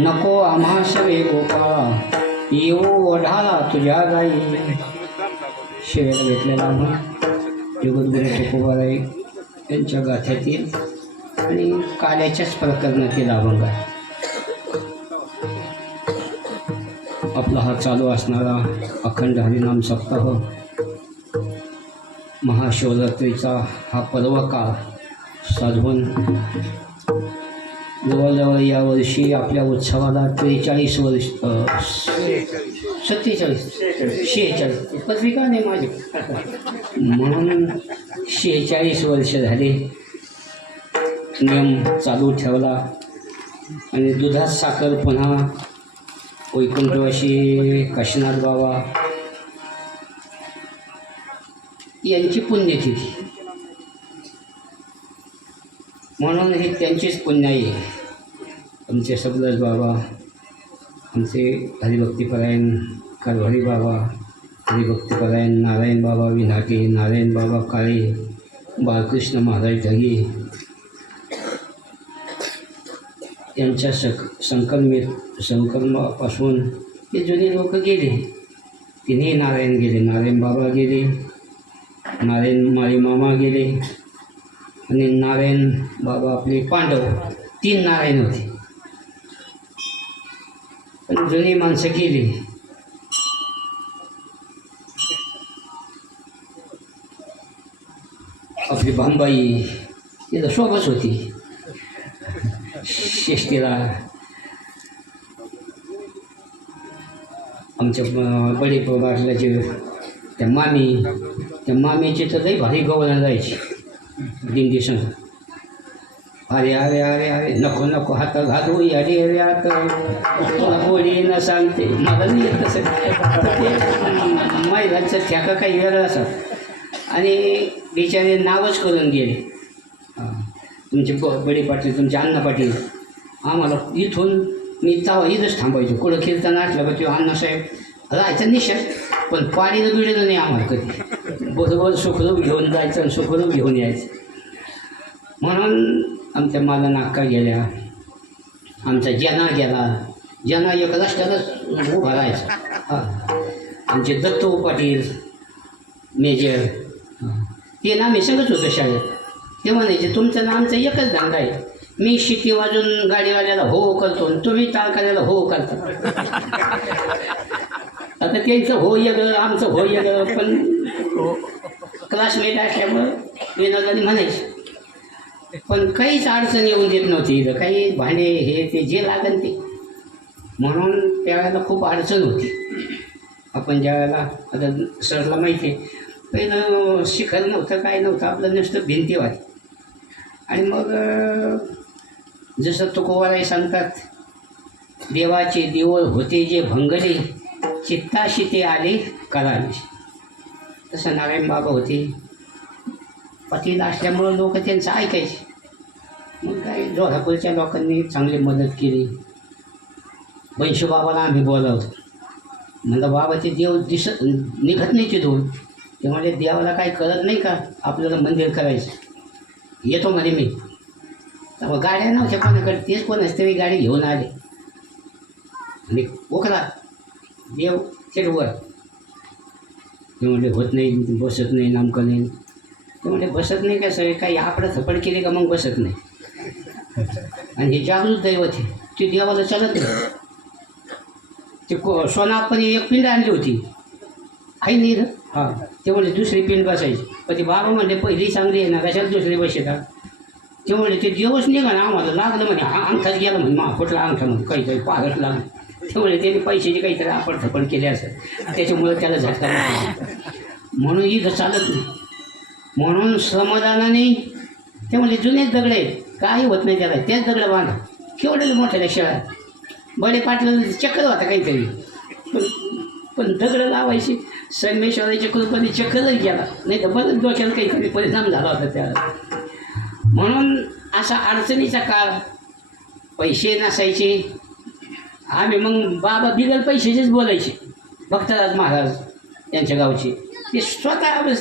नको आम्हास रे गोपाळा येऊ ओढाला तुझ्या गाई. शिवेला भेटलेला आम्हा जगद्गुरु तुकोबाराय यांच्या गाथ्यातील आणि काल्याच्याच प्रकरणातील अभंग आहे. आपला हा चालू असणारा अखंड हरिनाम सप्ताह, महाशिवरात्रीचा हा पर्व काळ साधून जवळजवळ यावर्षी आपल्या उत्सवाला 43 वर्ष 46 पत्रिका नाही माझी म्हणून 46 वर्ष झाले नियम चालू ठेवला. आणि दुधात साखर पुन्हा वैकुंठवासी काशीनाथ बाबा यांची पुण्यतिथी म्हणून हे त्यांचीच पुण्य आहे. आमचे सबलज बाबा, आमचे हरिभक्तीपरायण कारभारी बाबा, हरिभक्तीपरायण नारायण बाबा विनाके, नारायण बाबा काळे, बाळकृष्ण महाराज ढगे यांच्या संकल्पापासून ते जुने लोक गेले. तिन्ही नारायण गेले, नारायण बाबा गेले, नारायण माळी मामा गेले आणि नारायण बाबा आपले पांडव 3 नारायण होते. पण जुनी माणसं गेली. आपली भांबाई तिथं शोभच होती शेष्टीला. आमच्या बडी बाटल्याचे त्या मामीची तर लई भारी गवळण जायची दिंडी संघ. अरे अरे अरे अरे नको नको हात घालू अरे अरे आता तुला बोली न सांगते मला नाही येत तसं. महिलांचं ठ्याका काही वेगळं असत आणि बिचारे नावच करून गेले. तुमचे बडी पाटील, तुमचे अण्णा पाटील, आम्हाला इथून मी तेव्हा इथंच थांबायचो. कुठं कीर्तन असलं का तेव्हा अण्णासाहेब राहायचं निश्चय, पण पाडीनं बिडलं नाही आम्हाला कधी. बरोबर सुखरूप घेऊन जायचं आणि सुखरूप घेऊन यायचं. म्हणून आमच्या माला नाका गेल्या, आमचा जना गेला. जना एक रस्त्यालाच उभा राहायचा. आमचे दत्तू पाटील मेजर ते ना आम्ही सगळंच होतं शाळेत. ते म्हणायचे तुमचं ना आमचा एकच धंदा आहे, मी शिटी वाजून गाडीवाल्याला हो करतो आणि तुम्ही टाळकाल्याला हो करता. आता त्यांचं हो येगळं आमचं हो येगळं, पण क्लासमेट असल्यामुळं विनोदाने म्हणायचे. पण काहीच अडचण येऊन देत नव्हती इथं, काही भांडे हे ते जे लागेल ते. म्हणून त्यावेळेला खूप अडचण होती. आपण ज्या वेळेला आता सरला माहिती आहे पहिलं शिखर नव्हतं, काय नव्हतं, आपलं नुसतं भिंती व्हाय. आणि मग जसं तुकोबाराय सांगतात, देवाचे देऊळ होते जे भंगले, चित्ताशी ते आले कराले. तसं नारायण बाबा होते, पतीला असल्यामुळं लोक त्यांचं ऐकायचे. मग काय जोधापूरच्या लोकांनी चांगली मदत केली. बंशू बाबाला आम्ही बोलावतो, म्हणलं बाबा ते देव निघत नाही तिथून. ते म्हणजे देवाला काही कळत नाही का आपल्याला मंदिर करायचं, येतो म्हणे मी. तर गाड्या नव्हत्या कोणाकडे, तेच कोणाच तरी गाडी घेऊन आले आणि ओखला देव थेटवर. ते म्हणजे होत नाही, बसत नाही, नामकं नाही. ते म्हणजे बसत नाही का सगळे काही आपलं थपड केली का मग बसत नाही. आणि हे जागृत दैवत आहे, ते देवाला चालत नाही. ते सोनापणे एक पिंड आणली होती, आहे नाही ना. हां, ते म्हणजे दुसरी पिंड बसायची. पण ते बाबा म्हणले पहिली चांगली आहे ना, कशाला दुसरी बसतात. ते म्हणले ते दिवस निघा ना, आम्हाला लागलं म्हणे, अंगठाच गेला म्हणे, मा फुटला अंगठा म्हणून काहीतरी पागत लागलं. ते म्हणले त्यांनी पैशाची काहीतरी आपण थपड केले असेल, त्याच्यामुळे त्याला झटका लागला. म्हणून इथं चालत नाही. म्हणून श्रमदानाने ते म्हणजे जुनेच दगड आहेत, काही होत नाही त्याला, तेच दगड बांधा. केवढे मोठ्या शाळा बडे पाटलं चक्कर होता काहीतरी, पण दगड लावायची संगमेश्वराच्या कृपाने चक्करच गेला, नाही तर बरंच डोक्याला काहीतरी परिणाम झाला होता त्याला. म्हणून असा अडचणीचा काळ, पैसे नसायचे. आम्ही मग बाबा बिगर पैशाचेच बोलायचे. भक्तराज महाराज यांच्या गावचे ते स्वतः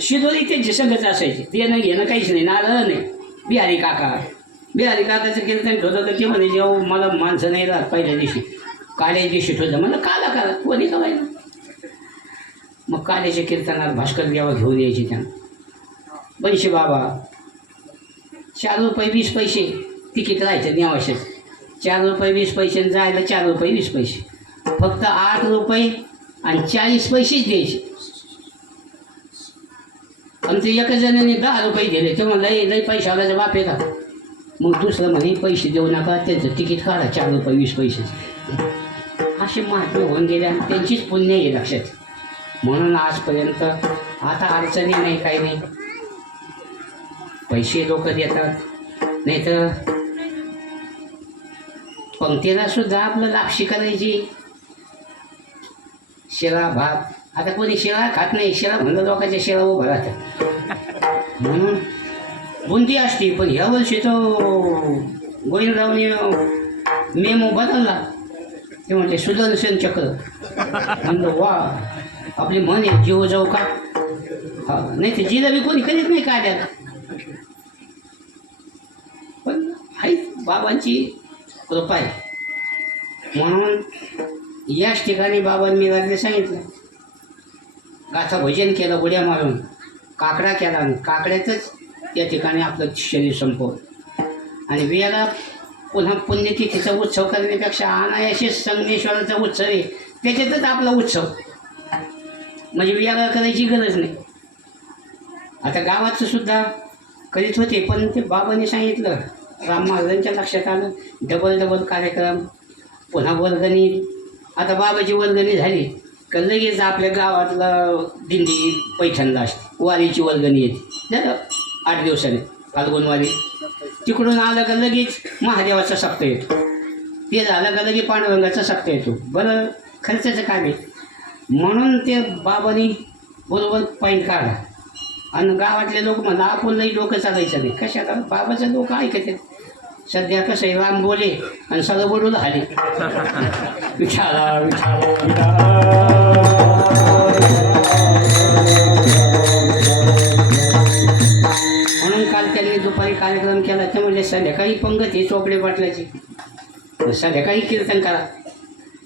शिदोरी त्यांची संगत असायचे, देणं घेणं काहीच नाही, नारळ नाही. बिहारी काकाचं कीर्तन ठेवतं तर ते म्हणे, जेव्हा मला माणसं नाही राहत पहिल्या दिवशी, काल्या दिवशी ठेवतं म्हणलं काला कोणी करायला. मग काल्याच्या कीर्तनात भास्कर देवा घेऊन यायचे त्यांना. बनशे बाबा 4 रुपये 20 पैसे तिकीट राहायचं नेवाशात. 4 रुपये 20 पैसे जायला 4 रुपये 20 पैसे, फक्त 8 रुपये आणि 40 पैसेच द्यायचे. आमच्या एका जणांनी 10 रुपये दिले. ते म्हणलं लई पैशावाल्याचा बाप आहे का. मग दुसरं म्हणे पैसे देऊ नका, त्यांचं तिकीट काढा 4 रुपये 20 पैसे. असे महात्मे होऊन गेले आणि त्यांचीच पुण्य आहे लक्षात. म्हणून आजपर्यंत आता अडचणी नाही, काही नाही. पैसे लोक देतात, नाही तर पंक्तीला सुद्धा आपलं लापशी करायची. शिरा भात, आता कोणी शिरा खात नाही, शिरा म्हणलं लोकांच्या शिरा उभं राहतात. म्हणून बुंदी असते. पण ह्या वर्षी तो गोविंदरावने मेमो बदलला. ते म्हणते सुदर्शन चक्र. म्हणलं वा, आपली म्हण आहे जीव जाऊ का. हा, नाही तर जिलेबी कोणी करीत नाही काढ्याला. पण आहे बाबांची कृपा आहे. म्हणून याच ठिकाणी बाबांनी रात्री सांगितलं, गाथा भजन केलं उड्या मारून, काकडा केला आणि काकड्यातच त्या ठिकाणी आपलं शरीर संपवलं. आणि वेळा पुन्हा पुण्यतिथीचा उत्सव करण्यापेक्षा अनायासेच संगमेश्वराचा उत्सव आहे, त्याच्यातच आपला उत्सव, म्हणजे वेगळा करायची गरज नाही. आता गावाचं सुद्धा करीत होते, पण ते बाबांनी सांगितलं, राम महाराजांच्या लक्षात आलं, डबल कार्यक्रम, पुन्हा वर्गणी. आता बाबाची वर्गणी झाली का लगेच आपल्या गावातलं दिंडी पैठणला असते, वारीची वर्गणी येते. झालं 8 दिवसाने फाल्गुन वारी. तिकडून आलं का लगेच महादेवाचा सप्ताह येतो. ते झालं का लगेच पांडुरंगाचा सप्ताह येतो. बरं खर्चाचं काम आहे. म्हणून ते बाबांनी बरोबर पॉईंट काढला. आणि गावातले लोक म्हणा आपण नाही डोकं चालायचं नाही. कशाला बाबाचं लोक ऐकते. सध्या कसं आहे, राम बोले आणि सगळं बोलून आले. विठाला विठाला म्हणून काल त्यांनी दुपारी कार्यक्रम केला. ते म्हणजे संध्याकाळी पंगत ही चोपडे पाटलाची, संध्याकाळी कीर्तन करा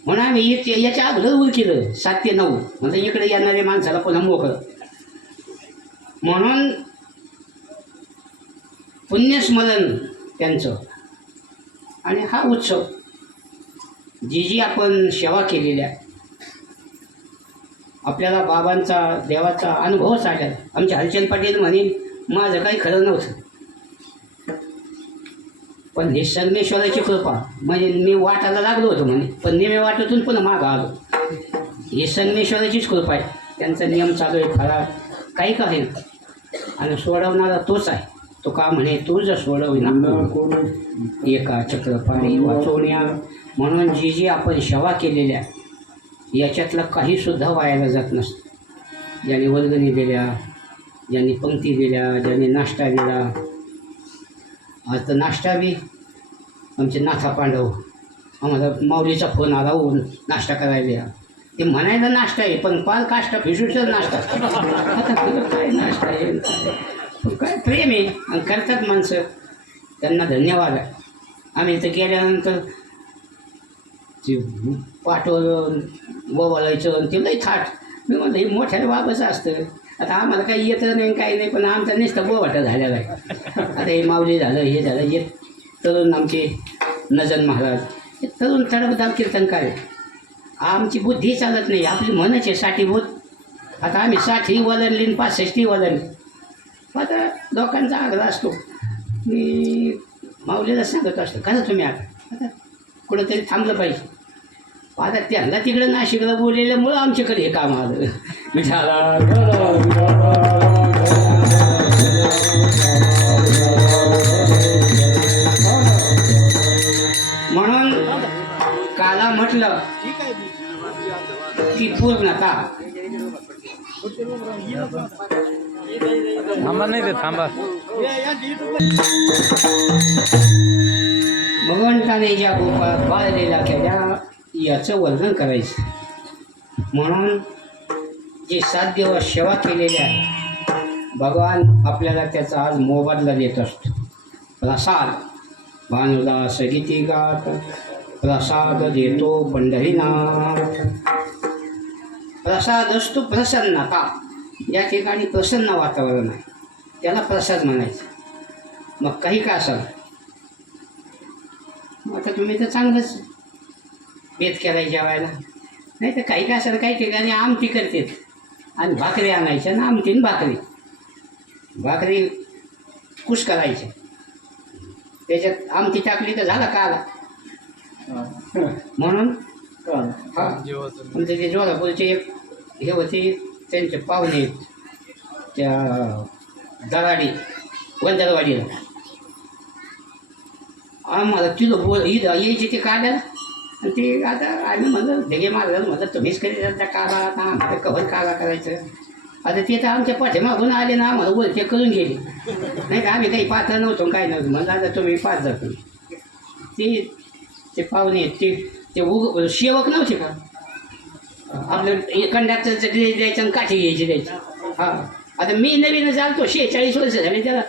म्हणून आम्ही याच्या अगोदर केलं 7 ते 9. म्हणजे इकडे येणाऱ्या माणसाला पुन्हा मोकळं. म्हणून पुण्यस्मरण त्यांचं. आणि हा उत्सव जी आपण सेवा केलेल्या, आपल्याला बाबांचा देवाचा अनुभवच आला. आमचे हलचंद पाटील म्हणे माझं काही खरं नव्हतं, पण हे संगमेश्वराची कृपा, म्हणजे मी वाटायला लागलो होतो म्हणे, पण नेहमी वाटातून पुन्हा मागं आलो. हे संगमेश्वराचीच कृपा आहे. त्यांचा नियम चालू आहे फराळ काही काही ना, आणि सोडवणारा तोच आहे. तो का म्हणे तू जर सोडविना एका चक्रपाणी वाचवण्या. म्हणून जी आपण सेवा केलेल्या याच्यातलं काहीसुद्धा वायाला जात नसतं. ज्यांनी वर्गणी दिल्या, ज्यांनी पंक्ती दिल्या, ज्यांनी नाश्ता दिला. आज तर नाश्ता बी आमचे नाथा पांडव, आम्हाला माऊलीचा फोन आला होऊन नाश्ता करायला. ते म्हणायला नाश्ता आहे, पण पाल काष्टा फिशूचा नाश्ता. आता काय नाश्ता आहे, काय प्रेम आहे आणि करतात माणसं. त्यांना धन्यवाद आहे. आम्ही इथं गेल्यानंतर ते पाठवून बोलायचं ते लई थाट. मी म्हणलं हे मोठ्या बाबाचं असतं. आता आम्हाला काही येतं नाही काही नाही, पण आमचा नुसतं बोवाटा झालेला आहे. आता हे माऊली झालं, हे झालं, हे तरुण आमचे नजन महाराज हे तरुण तडफदार कीर्तनकार आहे. आमची बुद्धी चालत नाही, आपली मनच आहे साठी बोध. आता आम्ही 60 वलनली 65 वलनली. आता लोकांचा आग्रह असतो, मी माऊलीला सांगत असतो खरं तुम्ही आता कुठंतरी थांबलं पाहिजे. आता त्यांना तिकडं नाशिकला बोललेल्यामुळं आमच्याकडे हे काम आलं. म्हणून काला म्हटलं की पूर्णता. थांबा नाही ते थांबा. भगवंताने ज्या गोपाळ बाळलेला केल्या याचं वर्णन करायचं. म्हणून जे 7 दिवस सेवा केलेल्या आहे भगवान आपल्याला त्याचा आज मोबदला देत असतो. प्रसाद भानुदास गीती गात प्रसाद देतो पंढरीनाथ. प्रसाद असतो प्रसन्नता. या ठिकाणी प्रसन्न वातावरण आहे, त्याला प्रसाद म्हणायचं. मग काही का असाल, आता तुम्ही तर चांगलंच बेत केलाय जेवायला, नाही तर काही का असेल काही ठिकाणी आमटी करतात आणि भाकरी आणायच्या ना, आमटीन भाकरी कुश करायच्या, त्याच्यात आमटी टाकली तर झाला काला. म्हणून हा म्हणजे ते जोरापूरचे एक हे होते, त्यांचे पाहुणे त्या दराडी वंदरवाडीला आम्हाला तिथं इथं यायचे ते काढायला. आणि ते आता आम्ही म्हणलं ढेगे मारलं, म्हणलं तुम्हीच करीत त्या काला, आता आम्हाला कव्हर काला करायचं. आता ते तर आमच्या पाठीमागून आले ना, आम्हाला बोल ते करून गेले, नाही का आम्ही काही पाहता नव्हतो काय नव्हतं. म्हणलं आता तुम्ही पाच जातो. ते पाहुणे ते सेवक नव्हते का आपलं कंडक्टरचं ड्रेस द्यायचं आणि काठी घ्यायची द्यायची. हां आता मी नवीन चालतो 46 वर्ष झाले त्याला.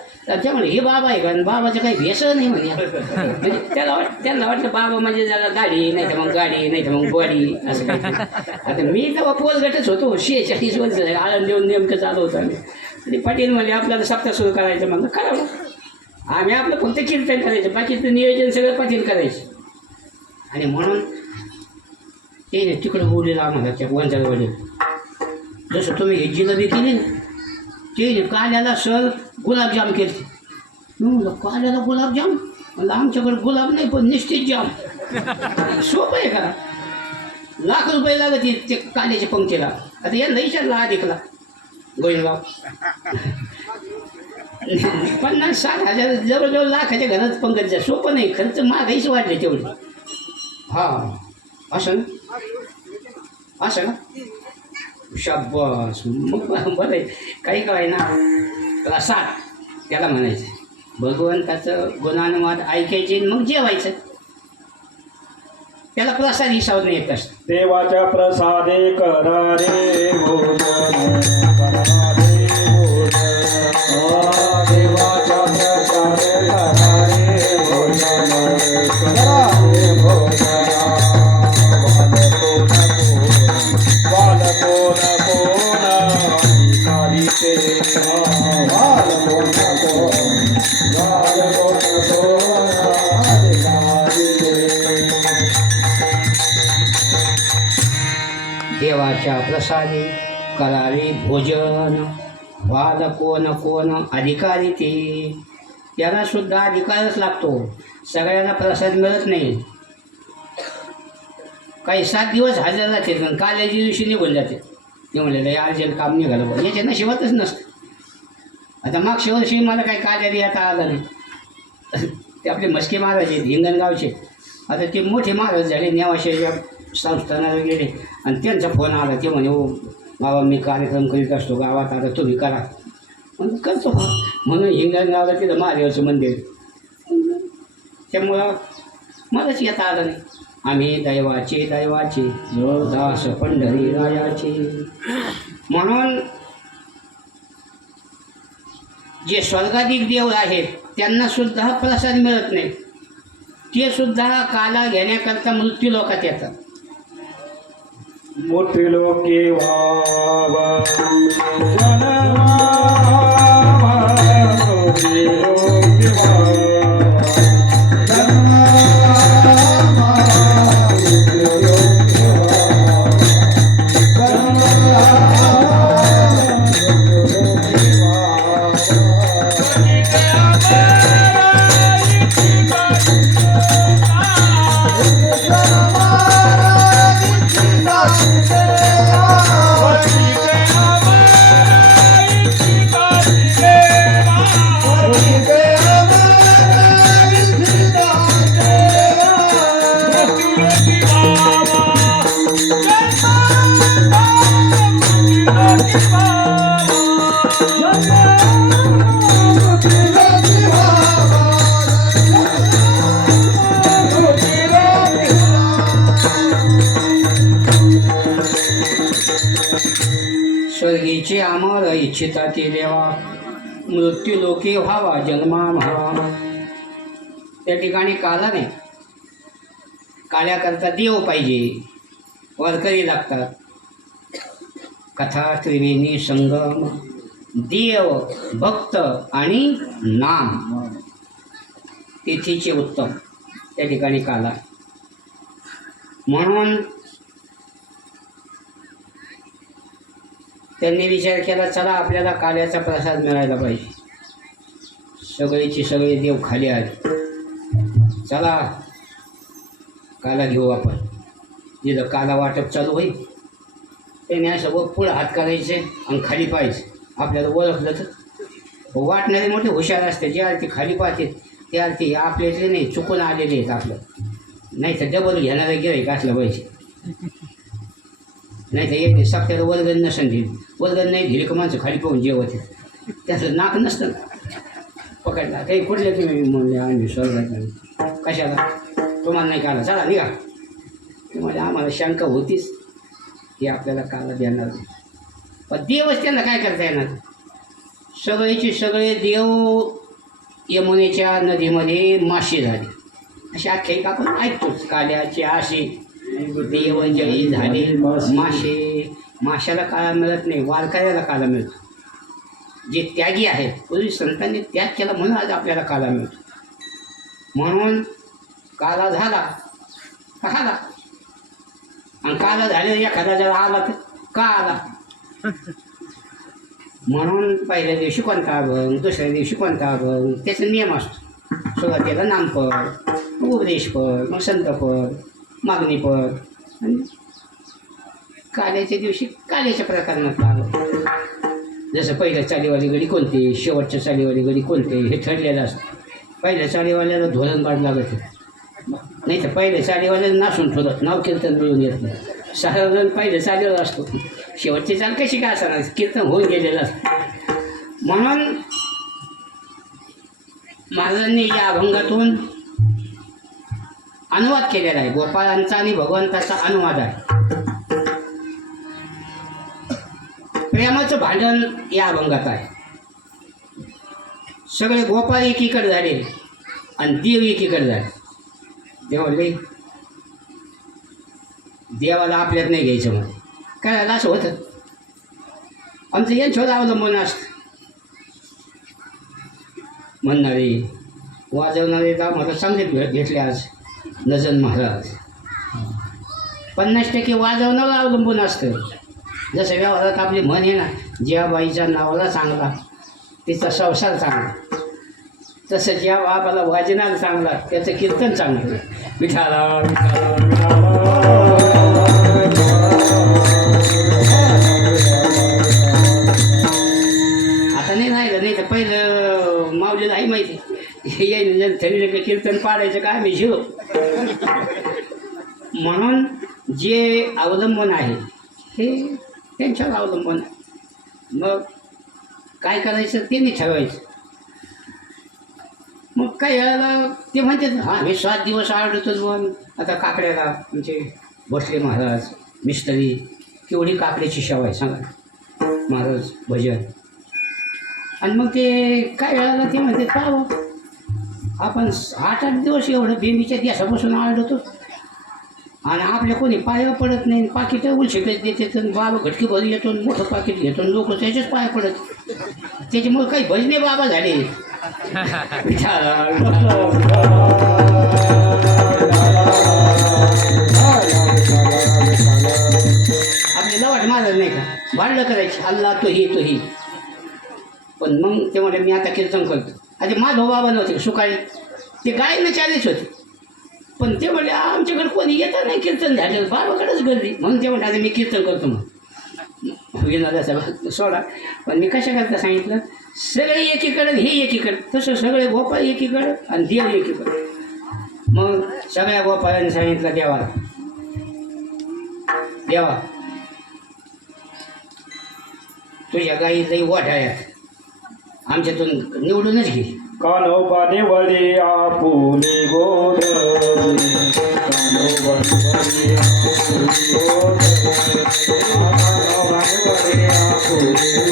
त्यामुळे हे बाबा आहे का, बाबाचं काही भेसळ नाही म्हणे. म्हणजे त्यांना वाटलं बाबा म्हणजे जरा गाडी नाही तर मग गाडी नाही तर मग बॉडी असं काही. आता मी तेव्हा पोलगटच होतो 46 वर्ष झाले, आळंद देऊन नेमकं चालू होतं आम्ही. आणि पाटील म्हणजे आपल्याला सप्ताह सुरू करायचं म्हणलं करावं. आम्ही आपलं फक्त कीर्तन करायचं, बाकीचं नियोजन सगळं पाटील करायचं. आणि म्हणून ते तिकडं बोललेलं आम्हाला त्या वंजरवाडीला, जसं तुम्ही हे जिलेबी केली ना, ते काल्याला सर गुलाबजाम केले. म्हणलं काल्याला गुलाबजाम, म्हणलं आमच्याकडे गुलाब नाही पण निश्चित जाम. सोपं आहे का, लाख रुपये लागत ते काल्याच्या पंक्तीला. आता यांना विचारला अधिकला गोविंदराव 50-60 हजार जवळजवळ लाखाच्या घरात पंकज जा. सोपं नाही, खर्च महागाईच वाढले तेवढी. हां असं ना शाबास. मग बरं आहे, काही काय ना प्रसाद त्याला म्हणायचं. भगवंताचं गुणानुवाद ऐकायचे मग जेवायचं, त्याला प्रसाद हिसाब येत असतं. देवाच्या प्रसादे करारे भोजन, करारे भोजन, देवाच्या प्रसादे करारे भोजन, करारे भोजन. वाल कोण अधिकारीचे, वाल कोण अधिकारीचे. देवाच्या प्रसादी करावे भोजन, वाद कोण अधिकारी ते. त्याला सुद्धा अधिकारच लागतो, सगळ्यांना प्रसाद मिळत नाही. काही 7 दिवस हजर जाते पण काल्याच्या दिवशी निघून जाते. ते म्हणले अर्जंट काम निघालं बघ, याच्या नशिबातच नसतं. आता मागच्या वर्षी मला काही काल्यारी आता आलं नाही. ते आपले मस्के महाराज आहेत हिंगणगावचे, आता ते मोठे महाराज झाले, नेवाशाच्या संस्थानाला गेले आणि त्यांचा फोन आला. ते म्हणे हो बाबा मी कार्यक्रम करीत असतो गावात, आता तुम्ही करा. म्हणून करतो म्हणून हिंगणगावला तिथं महादेवाचं मंदिर, त्यामुळं मलाच येता आलं नाही. आम्ही दैवाचे दास पंढरी रायाचे. म्हणून जे स्वर्गाधिक देव आहेत त्यांना सुद्धा प्रसाद मिळत नाही. ते सुद्धा काला घेण्याकरता मृत्यू लोकात येतात. मोठे लोके व्हावा जनवा, मोठे लोके व्हावा तिचे अमर इच्छिता ती देवा मृत्यू लोके व्हावा जन्मा व्हावा. त्या ठिकाणी काला नाही, काल्याकरता देव पाहिजे, वारकरी लागतात. कथा त्रिवेणी संगम, देव भक्त आणि नाम, तिथीचे उत्तम. त्या ठिकाणी काला. म्हणून त्यांनी विचार केला, चला आपल्याला काल्याचा प्रसाद मिळायला पाहिजे. सगळीचे सगळे देव खाली आले, चला काला घेऊ आपण. जिथं काला वाटप चालू होईल त्याने असं व पुढं हात करायचे आणि खाली पाहायचे. आपल्याला ओळखलं तर वाटणारे मोठे हुशार असते, जे आरती खाली पाहते ते आरती आपल्यातले नाही, चुकून आलेले आहेत आपलं. नाही तर डबल घेणारं गिराईक असलं पाहिजे. नाही तर एक सप्त्याला वर्गण नसन दिली, वर्गण नाही दिली का माणसं खाली पाहून जेवते. त्याचं नाक नसतं पकडला काही कुठले तुम्ही म्हणले आम्ही स्वर्गात कशाला, तुम्हाला नाही काला, चला निघा. तुम्हाला आम्हाला शंका होतीच की आपल्याला काला देणार नाही. पण देवच त्यांना काय करता येणार. सगळेचे सगळे देव यमुनेच्या नदीमध्ये मासे झाले. अशी आख्यायिका आपण ऐकतोच. काल्याचे आशे देवंजली झाले मासे. माशाला काळा मिळत नाही, वारकऱ्याला काला मिळतो. जे त्यागी आहेत, पूर्वी संतांनी त्याग केला म्हणून आज आपल्याला काला मिळतो. म्हणून काला झाला का आला, आणि काला झाले एखादा जर आला तर का आला. म्हणून पहिल्या दिवशी कोणता अभंग, दुसऱ्या दिवशी कोणता अभंग, त्याचा नियम असतो. सुरुवातीला नामपद, मग उपदेशपद, मग संतपद, मागणीपद, आणि काल्याच्या दिवशी काल्याच्या प्रकारात आलं. जसं पहिल्या चालीवाली गडी कोणते, शेवटच्या चालीवाली गडी कोणते हे ठरलेलं असतं. पहिल्या चालीवाल्याला धोरण काढ लागत नाही, तर पहिल्या चालीवाल्याला नासून ठेवत नाव कीर्तन मिळून येत नाही. 6 जण पहिल्या चालीवर असतो, शेवटची चाल कशी काय असणार, कीर्तन होऊन गेलेलं असतं. म्हणून महाराजांनी या अभंगातून अनुवाद केलेला आहे. गोपाळांचा आणि भगवंताचा अनुवाद आहे. प्रेमाचं भांडण या अभंगात आहे. सगळे गोपाळ एकीकडे झाले आणि देव एकीकडे झाले. देवाला देवाला आपल्यात नाही घ्यायचं म्हणून काय असं होतं. आमचं यांच्यावर अवलंबून असतं. म्हणणारे वाजवणारे तर मला चांगले घेतले आज नजन महाराज. 50% वाजवणारा अवलंबून असतं. जसं व्यवहारात आपली म्हण आहे ना, ज्या बाईच्या नावाला चांगला तिचा संसार चांगला, तसं ज्या बाबाला वाजणार चांगला त्याचं कीर्तन चांगलं. विठाला आता नाही राहिलं. नाही तर पहिलं माऊलीला आहे माहिती, येईल थंडी कीर्तन पाडायचं काय मी शिव. म्हणून जे अवलंबन आहे हे त्यांच्यावर अवलंबून आहे. मग काय करायचं ते नाही ठरवायचं. मग काय वेळेला ते म्हणते हां मी 7 दिवस आढळतोच पण आता काकड्याला म्हणजे भोसले महाराज मिस्त्री केवढी काकड्याची शेवा आहे सांगा महाराज भजन. आणि मग ते काय वेळेला ते म्हणते पाहावं आपण 8-8 दिवस एवढं बेंबीच्या दिवसापासून आढळतो आणि आपल्या कोणी पाया पडत नाही. पाकिट उलशिकच देते तर बाबा घटकी भरून येतो, मोठं पाकिट घेतो, लोक त्याच्याच पाया पडत. त्याच्यामुळे काही भजने बाबा झाले. आपले लवाट महाराज नाही का भांडलं करायचे अल्ला तोही. पण मग ते म्हणे मी आता कीर्तन करतो. आता माधव बाबा नव्हते सुकाळी, ते गायनं चालीच होते. पण ते म्हणजे आमच्याकडे कोणी येतं नाही कीर्तन झालं, बाबाकडेच गर्दी. म्हणून ते म्हणतात मी कीर्तन करतो मग विनोदाचा सोडा. पण मी कशा करता सांगितलं, सगळे एकीकडे हे एकीकडे, तसं सगळे गोपाळ एकीकडे आणि देव एकीकडे. मग सगळ्या गोपाळांनी सांगितलं देवाला, देवा तुझ्या गाई लई वाढायात आमच्यातून निवडूनच घे. कानोबाने वळी आपुनी गोधरी, कानोबाने वळी आपुनी गोधरी, कानोबाने वळी आपुनी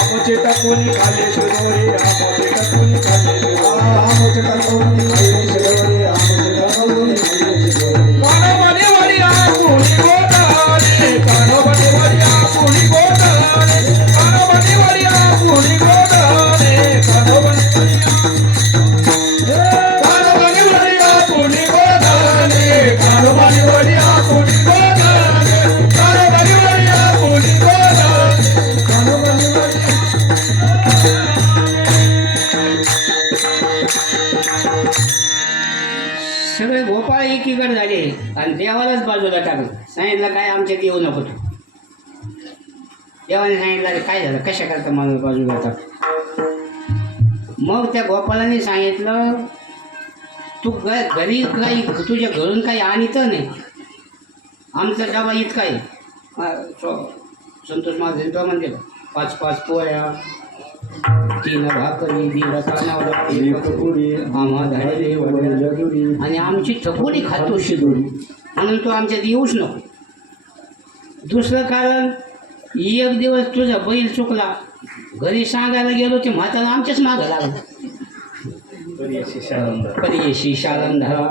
आमचे टाकून खाले शिरोरे आमचे टाकून खाले आमचे टाकून खाले शिरोरे आमचे टाकून खाले शिरोरे कानोबाने वडिया कोणी गोदारे कानोबाने वडिया कोणी गोदारे कानोबाने वडिया कोणी गोदारे कानोबाने वडिया कोणी गोदारे कानोबाने वडिया कोणी गोदारे कानोबाने वडिया कोणी गोदारे कानोबाने वडिया सगळे गोपाळ एकीकडे झाले आणि देवालाच बाजूला टाकलं. सांगितलं काय आमच्यात येऊ नको तू. देवाने सांगितलं "अरे काय झालं, कशा करता माणूस बाजूला टाक." मग त्या गोपाळाने सांगितलं तू घरी काही तुझ्या घरून काही आणीत नाही, आमचा डबा इतका आहे. संतोष महाराज तो म्हणते 5-5 पोळ्या 3 भाकरी 1.5 कानावला आम्हा झालेले वड्या आणि आमची ठकोडी खातो शिदोरी, म्हणून तू आमच्यात येऊच नको. दुसरं कारण एक दिवस तुझा बैल चुकला, घरी सांगायला गेलो ते म्हातारा आमच्याच मागं लागलं. परियशी शालंधरा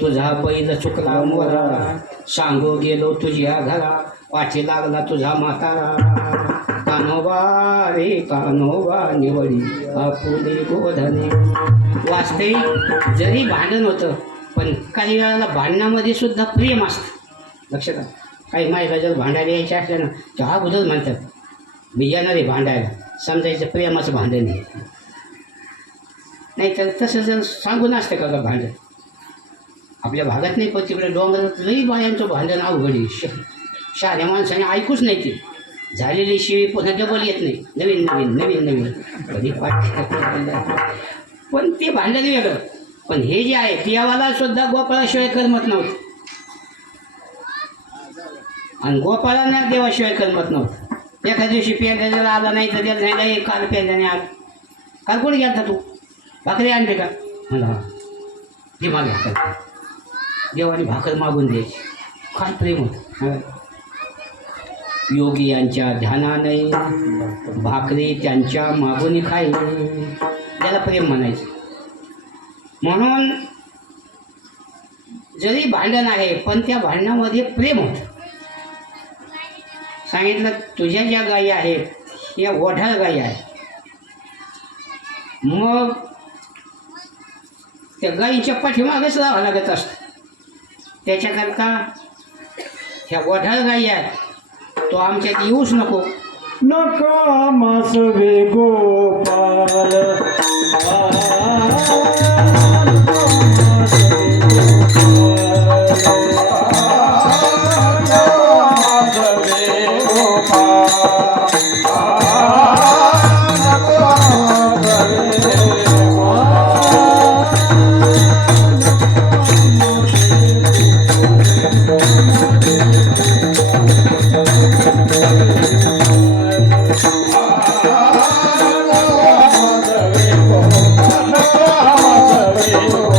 तुझा बैल चुकला मोरा, सांगो गेलो तुझ्या घरा पाठी लागला तुझा म्हातारा. कान्होबा रे कान्होबा निवडी आपुले गोधने. वास्तविक जरी भांडण होतं पण काही वेळेला भांडणामध्ये सुद्धा प्रेम असतं. लक्षात आलं. काही माहिती जर भांडायला यायचे असल्या ना तर अगोदर म्हणतात मी येणार आहे भांडायला, समजायचं प्रेमाचं भांडण आहे. नाहीतर तसं जर सांगून असतं का भांडण आपल्या भागात नाही, पण तिकडे डोंगरात लई बायांचं भांडण अवघड आहे. शहाण्या माणसाने ऐकूच नाही ते. झालेली शिवी पुन्हा डबल येत नाही, नवीन नवीन नवीन नवीन कधी पण ते भांडण वेगळं. पण हे जे आहे पियावाला सुद्धा गोपाळाशिवाय करमत नव्हतं आणि गोपाळांना देवाशिवाय करमत नव्हतं. एका दिवशी पेंड्याला आला नाही तर त्याला नाही काल पेंड्याने आला. काल कोणी गेलता तू, भाकरी आणली का म्हणा ती मागे हातात. देवाने भाकर मागून द्यायची. काय प्रेम होतं. योगी यांच्या ध्यानाने भाकरी त्यांच्या मागून खाई, त्याला प्रेम म्हणायचं. म्हणून जरी भांडण आहे पण त्या भांडणामध्ये प्रेम होतं. सांगितलं तुझ्या ज्या गायी आहेत या ओढाळ गायी आहेत, मग त्या गायीच्या पाठीमागच राहावं लागत असतं. त्याच्याकरता ह्या ओढाळ गायी आहेत तो आमच्यात येऊच नको. नका मासवे गोपाल Oh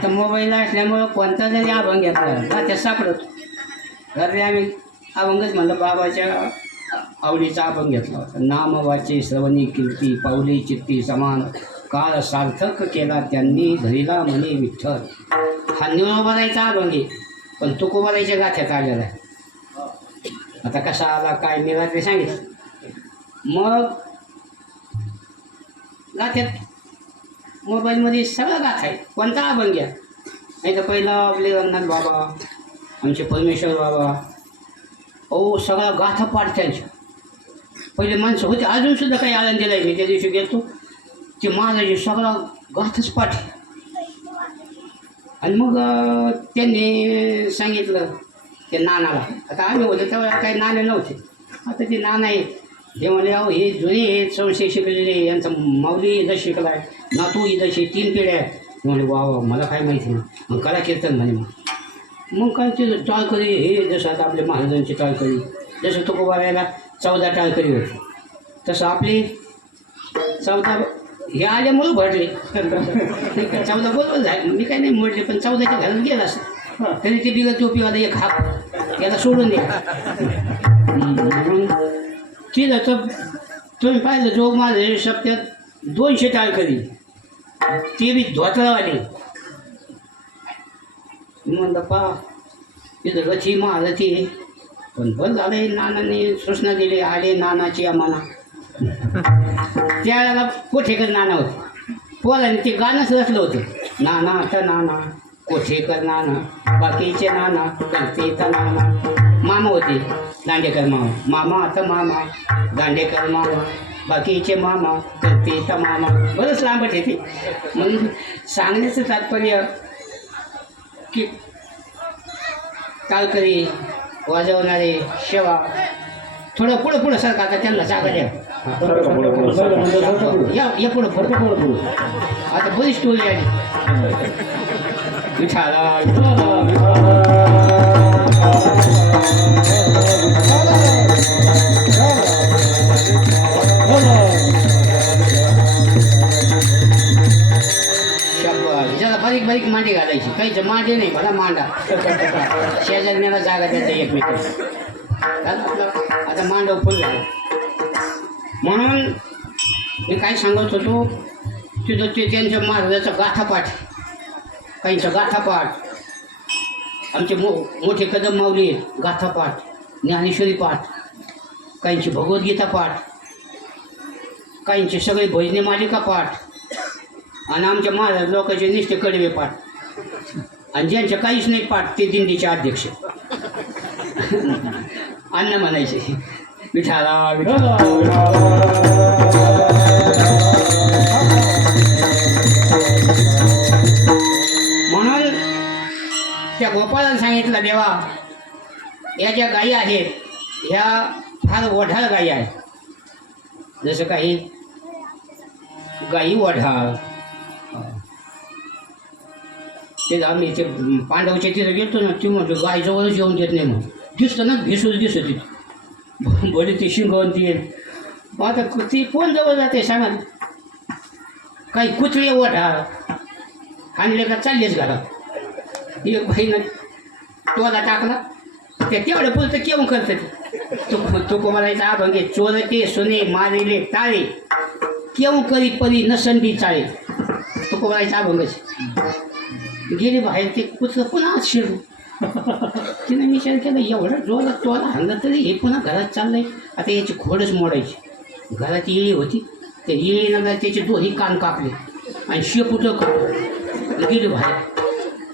आता मोबाईल असल्यामुळं कोणता जरी अभंग घेतला गाथ्यात सापडतो. घरी आम्ही अभंगच म्हणलं, बाबाच्या आवडीचा अभंग घेतला होता. नाम वाचे श्रवणी कीर्ती, पाऊली चित्ती समान, काळ सार्थक केला त्यांनी, धरिला म्हणे विठ्ठल. हा ज्ञानोबाचा अभंग आहे, पण तुकोबाराच्या गाथ्यात आलेला आहे. आता कसा आला काय मिळाला ते सांगितलं. मग गाथ्यात मोबाईलमध्ये सगळं गाथा आहे, कोणता अभंग घ्या. नाही तर पहिला आपले रंगनाथ बाबा, आमचे परमेश्वर बाबा, सगळा गाथा पाठ त्यांच्या. पहिले माणसं होते, अजूनसुद्धा काही आनंद दिला. मी त्या दिवशी गेलो ते महाराज सगळा गाथच पाठ. आणि मग त्यांनी सांगितलं ते नानाला. आता आम्ही होतो तेव्हा काही नाणे नव्हते, आता ते नाना आहेत. हे म्हणे अहो हे जुने आहेत, संशय शिकलेले, यांचा माऊली इथं शिकला आहे, नातू इथं 3 पिढ्या आहेत. म्हणे वा वा, मला काय माहिती नाही. मग कला कीर्तन म्हणे. मग काय ते टाळकरी, हे जसं आता आपल्या महाराजांची टाळकरी, जसं तुकोबारायला 14 टाळकरी होती, तसं आपली 14 हे आल्यामुळं भरले. 14 बरोबर झाले, मी काय नाही मोडले, पण 14च्या घालून गेला असं तरी ते बिलं टोपीवाला एक हात याला सोडून द्या. म्हणून ठीक आहे. तर तुम्ही पाहिलं जो माझे सप्त्यात 200 टाळकरी, ते बी धोतरावाले. म्हणलं पा तिथं रथी महारथी आहे, पण बरं झालं नानाने सूचना दिली, आले नानाची आम्हाला. त्यावेळेला कोठेकर नाना होते, पोराने ते गाणंच रचलं होतं. नाना आता नाना, कोठेकर नाना, बाकीचे नाना, करते तर नाना. मामा होते दांडेकर मामा, मामा आता मामा, दांडेकर मामा, बाकीचे मामा, करते तर मामा. बरंच लांबट येते. म्हणून सांगण्याचं तात्पर्य की टाळकरी वाजवणारे शेवा थोडं पुढं सारखं. आता त्यांना जागा द्या, या पुढं. आता बरीच टोळी आली. विठाला ज्याला बारीक बारीक मांडी घालायची, काहीच मांडी नाही, मला मांडा. शेजारण्याला जागा द्यायचा एकमेकांना. आता मांडव फुल झालं. म्हणून मी काय सांगत होतो, तिथं ते त्यांच्या महाराजाचा गाथापाठ, काहींचा गाथापाठ, आमचे मोठे कदम माऊली आहेत, गाथापाठ, ज्ञानेश्वरी पाठ, काहींची भगवद्गीता पाठ, काहींचे सगळे भजनी मालिका पाठ, आणि आमच्या महाराज लोकांचे निष्ठे कडवे पाठ. आणि ज्यांचे काहीच नाही पाठ ते दिंडीचे अध्यक्ष अन्न म्हणायचे. विठाला विठाला. म्हणून त्या गोपाळाला सांगितलं, देवा या ज्या गायी आहेत ह्या फार ओढाळ गायी आहेत. जसं काही गायी ओढाळ, ते आम्ही ते पांडवच्या तिथं गेलो ना, ती म्हटलं गाय जवळच येऊन देत नाही. मग दिसतं ना, भिसूच दिसत तिथे बरी ती शिंगवून ती. आता ती कोण जवळ जाते सांगा. काही कुत्रे ओढाळ आणले का चाललेच घरात. एक बाईनं टोला टाकला, ते तेवढं बोलतं केव्हा करतं. तो कोमालायचा अभंग आहे, चोरते सोने मारिले टाळे, केव्हा करी परी नसंडी चाळे. तो कोमालायचा अभंगच. गेले बाहेर, ते कुत्रं पुन्हा शिरू. तिने विचार केला, एवढं जोरात टोला हाणला तरी हे पुन्हा घरात चाललंय. आता याची खोडच मोडायची. घरात येळी होती, त्या येळीनं त्याचे दोन्ही कान कापले आणि शेपुटं कापलं. गेले बाहेर,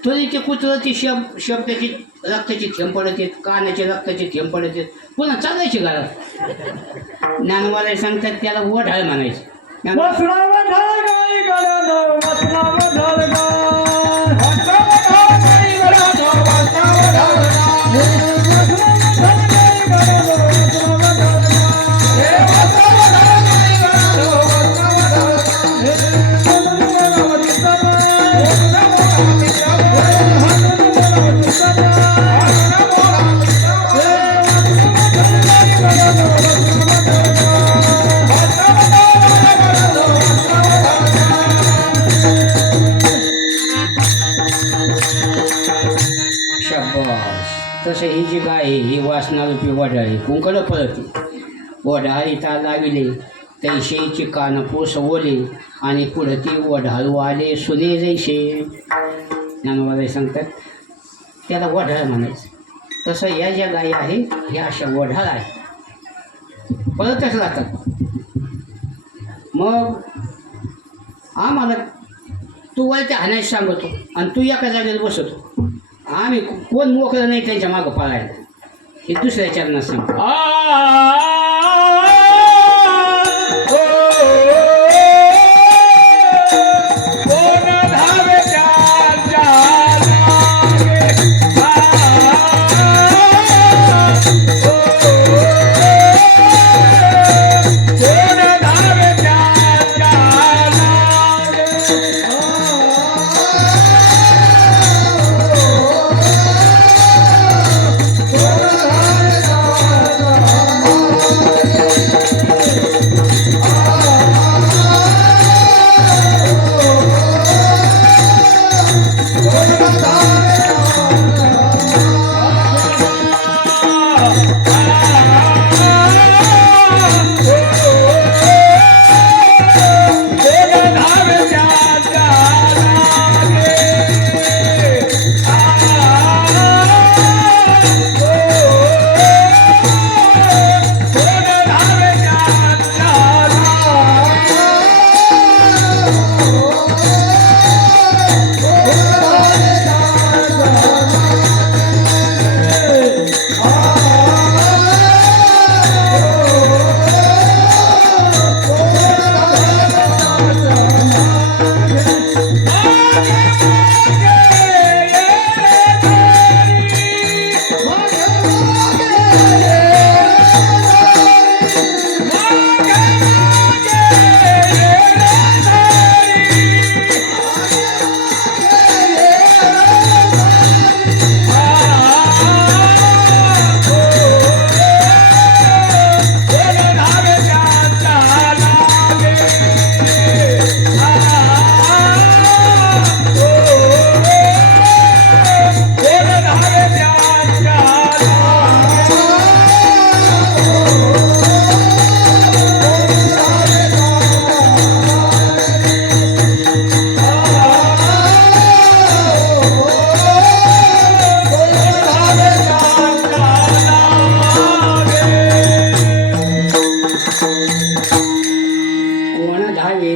तरी ते कुत्रं ते त्याची रक्ताची थेंब पडत आहेत, कानाचे रक्ताचे थेंब पडत आहेत, पुन्हा चालायचे घरात. ज्ञानोबाला सांगतात त्याला ओढाळ म्हणायचे. शाबास. तसं ही जी गाय आहे ही वासनारूपी वढाळी कुंकड पळती. वढाळी ता लाविले तैशेची कान पोसवले आणि पुढं ती वढाळू आले सुने जैसे. ज्ञानोबाई सांगतात त्याला वढाळ म्हणायचं. तसं या ज्या गायी आहे ह्या अशा वढाळ आहे पळतच राहतात. मग आम्हाला तू वळत्या हाणायचं सांगतो आणि तू एका जागेत बसतो. आम्ही कोण मोकळं नाही त्यांच्या मागं पळायला. हे दुसऱ्या चरणात सांगतो.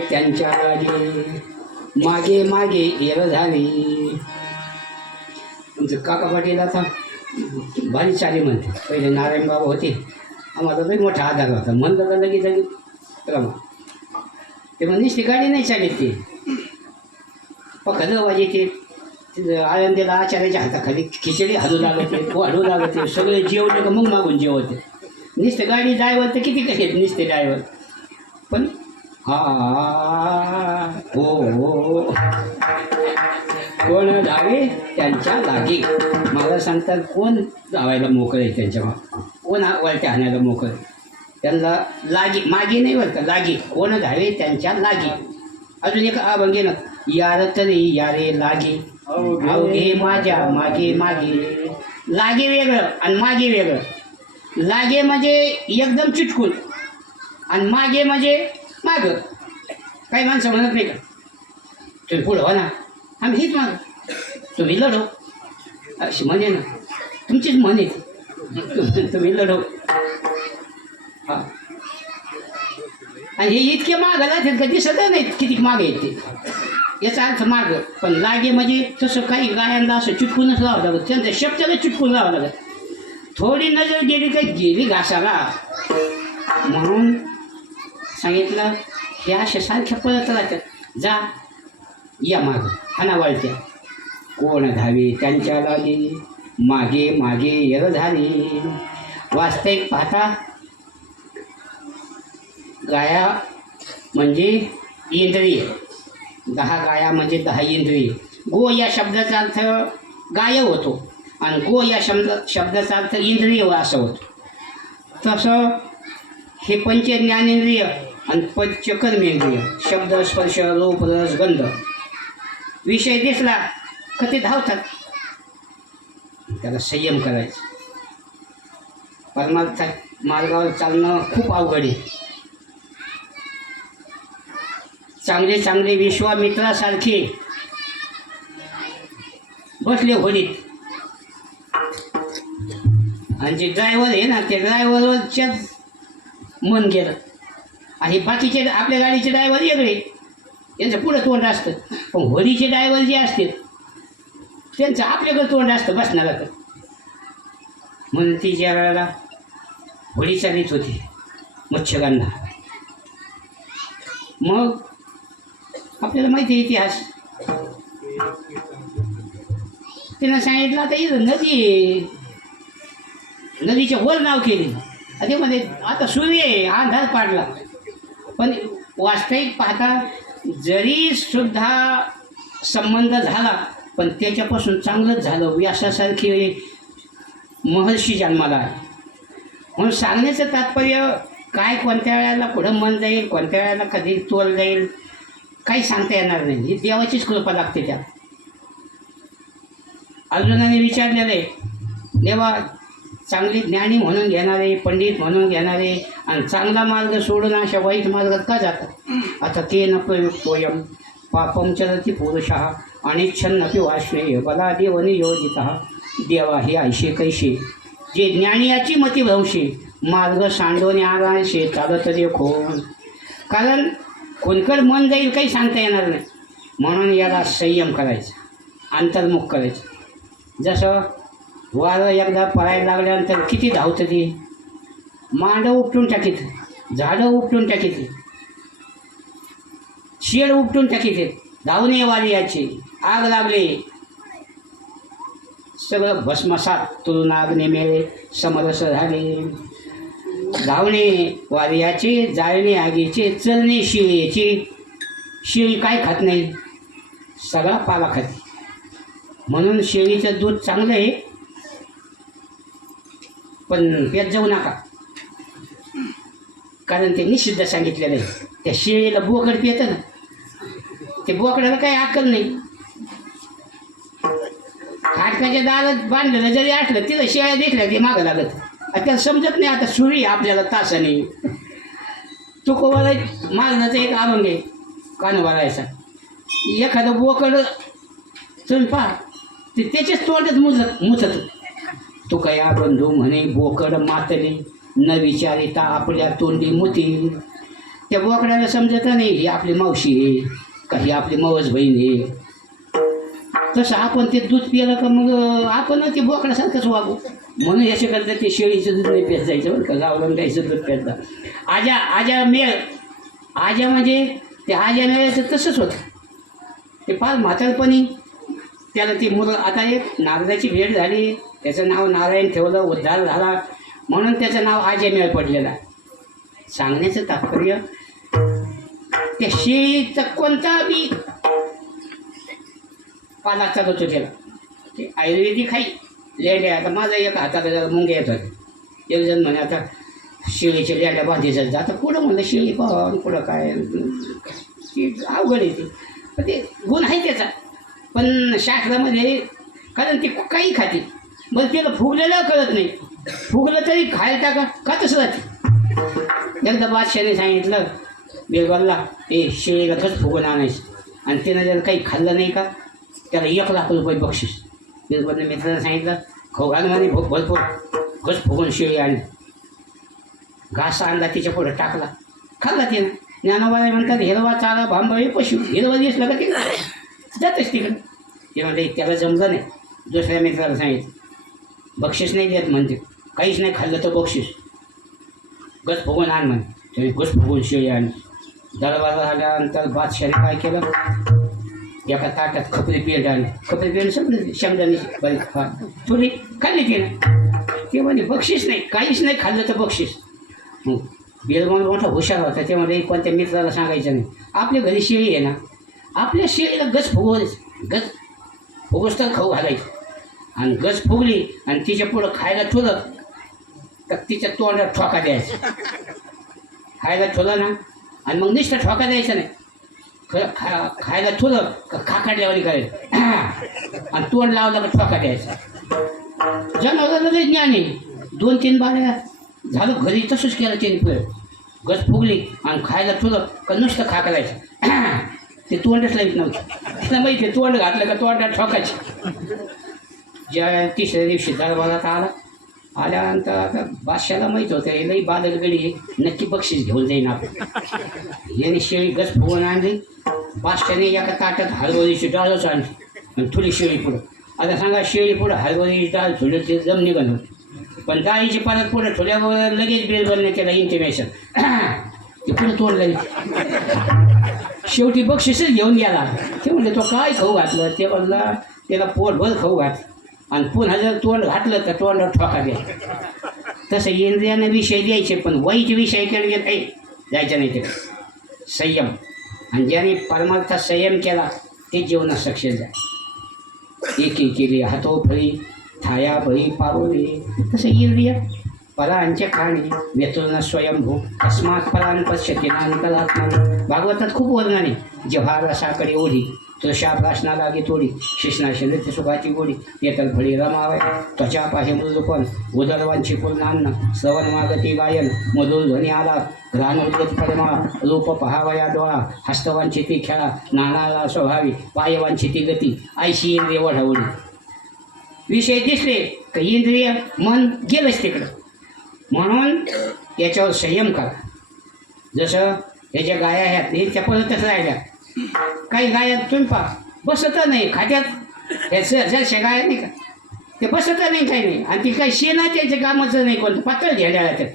त्यांच्या मागे मागे येर झाली. आमचं काका पाटील आता भारी चाली म्हणते. पहिले नारायण बाबा होते आम्हाला लई मोठा आधार होता. म्हणलं का लगेच लगेच रमा ते म्हणजे नुसती गाडी नाही चालत. ते पखद वाजे ते आळंदीला आचार्याच्या हाताखाली खिचडी हलू लागते वाढू लागते. सगळे जेवले का मग मागून जेवते. नुसते गाडी ड्रायव्हर तर किती कसे आहेत नुसते ड्रायव्हर. पण हा हो हो कोण धावे त्यांच्या लागे. मला सांगतात कोण धावायला मोकळे आहे त्यांच्या माग. कोण वळत्या हाणायला मोकळे त्यांना लागे. मागे नाही वळतं लागे. कोण धावे त्यांच्या लागे. अजून एक अभंगे ना. यार तरी यारे लागे अवघे माझ्या मागे मागे. लागे वेगळं आणि मागे वेगळं. लागे म्हणजे एकदम चिटकून आणि मागे म्हणजे मागं. काही माणसं म्हणत नाही का तुम्ही पुढं हो ना आम्ही हीच माग तुम्ही लढो अशी म्हणे ना. तुमचीच म्हणे तुम्ही लढो. हां आणि हे इतके मागं लागतात का दिसत नाहीत किती मागे येते. याचा अर्थ मागं. पण लागे म्हणजे तसं काही गायांना असं चिटकूनच लावावं लागत. त्यांच्या शब्दाला चिटकून लावावं लागत. थोडी नजर गेली तर गेली घासाला. म्हणून सांगितलं हे अशा सारख्या पळत राहतात. जा या माग हाना वळत्या. कोण धावे त्यांच्या लागे मागे मागे येर झाली. वास्तविक पाहता गाया म्हणजे इंद्रिय. 10 गाया म्हणजे 10 इंद्रिय. गो या शब्दाचा अर्थ गाय होतो आणि गो या शब्दाचा अर्थ इंद्रिय असं होतो. तसं हे पंच ज्ञानेंद्रिय आणि पंचकर्मेंद्रिय शब्द स्पर्श रूप रस गंध. विषय दिसला का ते धावतात. त्याला संयम करायचा. परमार्थात मार्गावर चालणं खूप अवघड आहे. चांगले चांगले विश्वामित्रासारखे बसले होडीत आणि जे ड्रायव्हर आहे ना ते ड्रायव्हरवरच्याच मन गेलं. आणि बाकीचे आपल्या गाडीचे ड्रायव्हर वेगळे, यांचं पुढं तोंड असतं. पण होडीचे ड्रायव्हर जे असतील त्यांचं आपल्याकडं तोंड असतं बसणारा. तर म्हणून ती ज्या वेळेला होडी चालित होती मच्छरांना, मग आपल्याला माहिती आहे इतिहास. तिनं सांगितलं आता इथं नदी आहे, नदीच्या वर नाव केली. ते मध्ये आता सूर्य आहे, अंधार पाडला. पण वास्तविक पाहता जरी सुद्धा संबंध झाला पण त्याच्यापासून चांगलंच झालं. व्यासासारखे महर्षी जन्माला आहे. म्हणून सांगण्याचं तात्पर्य काय, कोणत्या वेळेला पुढं मन जाईल, कोणत्या वेळेला कधी तोल जाईल, काही सांगता येणार नाही. ही देवाचीच कृपा लागते त्यात. अर्जुनाने विचारलेलं आहे, देवा चांगले ज्ञानी म्हणून घेणारे, पंडित म्हणून घेणारे आणि चांगला मार्ग सोडून अशा वाईट मार्गात का जातात. आता ते न प्रयुक्तोयम पापम चरती पुरुषः अनिच्छन्नपि वाश्मेय बलादेव नियोजितः. देवा हे ऐशे कैशे जे ज्ञानियाची मती भ्रंशे मार्ग सांडवणे आरांशे चालत देखोन. कारण कोणकड मन जाईल काही सांगता येणार नाही. म्हणून याला संयम करायचा, अंतर्मुख करायचं. जसं वारं एकदा पळायला लागल्यानंतर किती धावतं ती, मांडं उपटून टाकीत, झाडं उपटून टाकीत, शेड उपटून टाकीत, धावणे वाली याची. आग लागले सगळं भस्मसात तरुण आगने मेळे समरस झाले. धावणे वालियाचे, जाळणे आगीचे, चलणे शिळीचे. शिळी काय खात नाही, सगळा पाला खाते. म्हणून शेळीचं दूध चांगलं आहे पण पेत जाऊ नका, कारण ते निषिद्ध सांगितलेलं आहे. त्या शेळीला बोकड पितं ना, ते बोकडाला काही अक्कल नाही. खाटकाच्या दारात बांधलेलं जरी असलं तिथं शेळ्या देखल्या ते मागं लागत. त्याला समजत नाही आता सुरी आपल्याला तासाने. तुकोबाला मारण्याचा एक अभंग आहे कानोबारायचा. एखादं बोकड तुम्ही पहा ते त्याच्याच तोंडात मुचत. तो कया बंधू म्हणे बोकड मातले न विचारिता आपल्या तोंडी मुती. त्या बोकडाला समजत नाही ही आपली मावशी आहे का ही आपली मावस बहीण आहे. तसं आपण ते दूध पिलं का मग आपण ते बोकडासारखंच वागू. म्हणून याच्याकरता ते शेळीचं दूध नाही पेत जायचं बरं का, गावलं गायचं दूध पेत जा. आजा मेळ, आजा म्हणजे ते आजा मेळायचं तसंच होतं. ते फार म्हातारपणी त्याला ती मुलं. आता एक नारदाची भेट झाली, त्याचं नाव नारायण ठेवलं, उद्धार झाला म्हणून त्याचं नाव आजेमेळ पडलेलं. सांगण्याचं तात्पर्य त्या शेळीचा कोणता बी पाला चालवतो त्याला. ते आयुर्वेदिक आहे लेड्या. आता माझा एक हाताला जरा मुंग्या येत होते. एक जण म्हणे आता शेळीच्या लेड्या बांधायचं. आता पुढं म्हणलं शेळी पाहून पुढं काय ती अवघड येते. पण ते गुण आहे त्याचा. पण शास्त्रामध्ये कारण ती काही खाते बरं त्याला फुगलेलं कळत नाही. फुगलं तरी खायला टाका का तसं राहते. एकदा बादशाने सांगितलं बिरबलला ए शेळीला खच फुगून आणायचं आणि त्यानं जर काही खाल्लं नाही का त्याला 1,00,000 रुपये बक्षीस. बिरबलने मित्रांना सांगितलं खौघांमध्ये भरपूर खच फुगून शेळी आणली. घास आणला तिच्या पुढे टाकला, खाल्ला तिनं. ज्ञानोबाई म्हणतात हिरवा चारा भांबळी पशु. हिरवा दिसलं का ते जातच तिकडं. ते म्हणते त्याला जमलं नाही. दुसऱ्या मित्राला सांगितलं बक्षीस नाही देत म्हणते, काहीच नाही खाल्लं तर बक्षीस. गच फुगून आण म्हणे. त्याने गच फुगून शेळी आणली. दरबारा आल्यानंतर बादशाने काय केलं, एका ताटात खपरी पेंट आणली. खपरी पेंट समजली शेंगदाणे बारीक थोडी खाल्ली तिनं. ते म्हणे बक्षीस नाही, काहीच नाही खाल्लं तर बक्षीस. मग बिरबल मोठा हुशार होता. ते म्हणजे कोणत्या मित्राला सांगायचं नाही. आपल्या घरी शेळी आहे ना, आपल्या शेळीला गच गच फुगोस तर खाऊ घालायचं. आणि गच फुगली आणि तिच्या पुढं खायला ठेवलं तर तिच्या तोंडात ठोका द्यायचा. खायला ठेवलं ना आणि मग नुसतं ठोका द्यायचा नाही. खायला ठेवलं का खाकडल्यावानी करायचं. आणि तोंड लावलं का ठोका द्यायचा. जनावराला लय ज्ञान आहे. 2-3 बाऱ्या झालं घरी तसंच केलं त्याने प्रयोग. गस फुगली आणि खायला तुलं का नुसतं खा करायचं. ते तोंडच लाईत नव्हतं. त्याला माहिती आहे तोंड घातलं का तोंडात ठोकायचं. ज्या तिसऱ्या दिवशी दरबारात आल्यानंतर आता बादशाला माहीत होतं हे लई बादलगडी आहे, नक्की बक्षीस घेऊन जाईन आपण. याने शेळी गच फुगून आणली. बादशाने एका ताटात हलवलीची डाळच आणली आणि थोडी शेळी पुढं. आता सांगा शेळी पुढं हलवलीची डाळ थोडी ते जम निघन होती. पण डाळीची परत पुढं थोड्यावर लगेच बिल बनणे त्याला इंटिमेशन. ते पुढं तोंड लागली. शेवटी बक्षीसच घेऊन गेला. ते म्हणले तो काय खाऊ घातलं. ते म्हणला त्याला पोटभर खाऊ घातलं आणि पुन्हा जर तोंड घातलं तर तोंडावर ठोका द्या. तसं इंद्रियाने विषय द्यायचे पण वाईट विषय केले काही जायचं नाही. ते संयम आणि ज्याने परमार्थात संयम केला ते जीवनात सक्सेस झाले. एकी केली हातो फळी थाया भळी पावली. तसं इंद्रिय परांचे खाणे व्यतुर्ण स्वयंभू अस्मात परान पश्यती नांतरात्मा. भागवतात खूप वर्णन आहे. जेव्हा रसाकडे ओढी तृषा प्राशना लागे तोडी शिष्णाशी नृत्य सुखाची गोडी येतल फळी रमावय त्वचा पाहे मृदुपण उदरवांची पूर्णान्न श्रवण मागती गायन मधुर ध्वनी आला घ्राण उद्गत परिमा रूप पहावया डोळा हस्तवांची ती खेळा नानाला स्वभावी पायवांची ती गती ऐशी इंद्रिय वढावडी. विषय दिसले तर इंद्रिय मन गेलंच तिकडं. म्हणून त्याच्यावर संयम करा. जसं ह्याच्या गाया ह्यात हे त्या परतच राहिल्या. काही गाया तुम्ही पहा बसत नाही खात्यात. ह्या जरशा गाया नाही का ते बसत नाही काही नाही. आणि ती काही शेणा त्याच्या कामाचं नाही. कोणतं पातळ झेंड्याला त्यात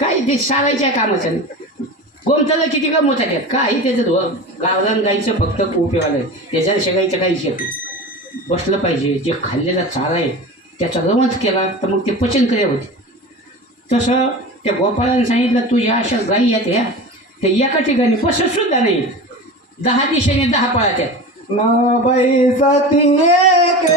काय ते सारायच्या कामाचं नाही. गोमताला किती कम होता त्यात काही त्याचं गावरान गाईचं फक्त उपयोग आहे. त्या जरशा गाईचं काहीच येतं. बसलं पाहिजे. जे खाल्लेला चारा आहे त्याचा रवंच केला तर मग ते पचन करे होते. तसं त्या गोपाळाने सांगितलं तुझ्या अशा गाई आहेत ह्या ते एका ठिकाणी बसतसुद्धा नाही. 10 दिशेने 10 पळात आहेत. ना बाई सती एक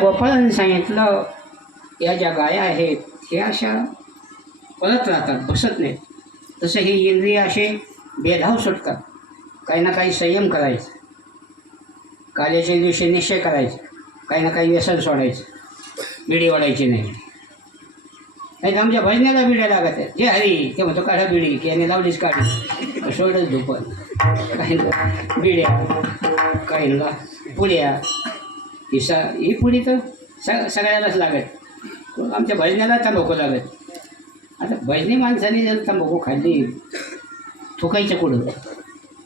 गोपाळाने सांगितलं या ज्या गाया आहेत ह्या अशा पळत राहतात बसत नाहीत. तसं हे इंद्रिय असे बेधाव सुटतात. काही ना काही संयम करायचं. काल्याच्या दिवशी निश्चय करायचा. काही ना काही व्यसन सोडायचं. बिडी वाढायची नाही. नाही तर आमच्या भजनाला बिड्या लागत आहेत. जे हरी ते म्हणतो काढा बिडी की याने लावलीच काढी सोडच धुपन. काही बिड्या काहींना पुड्या ही पुडी तर सगळ्यालाच लागत. आमच्या भजनाला तंबाखू लागत. आता भजनी माणसाने जर तंबाखू खाल्ली थुकायचं कुठं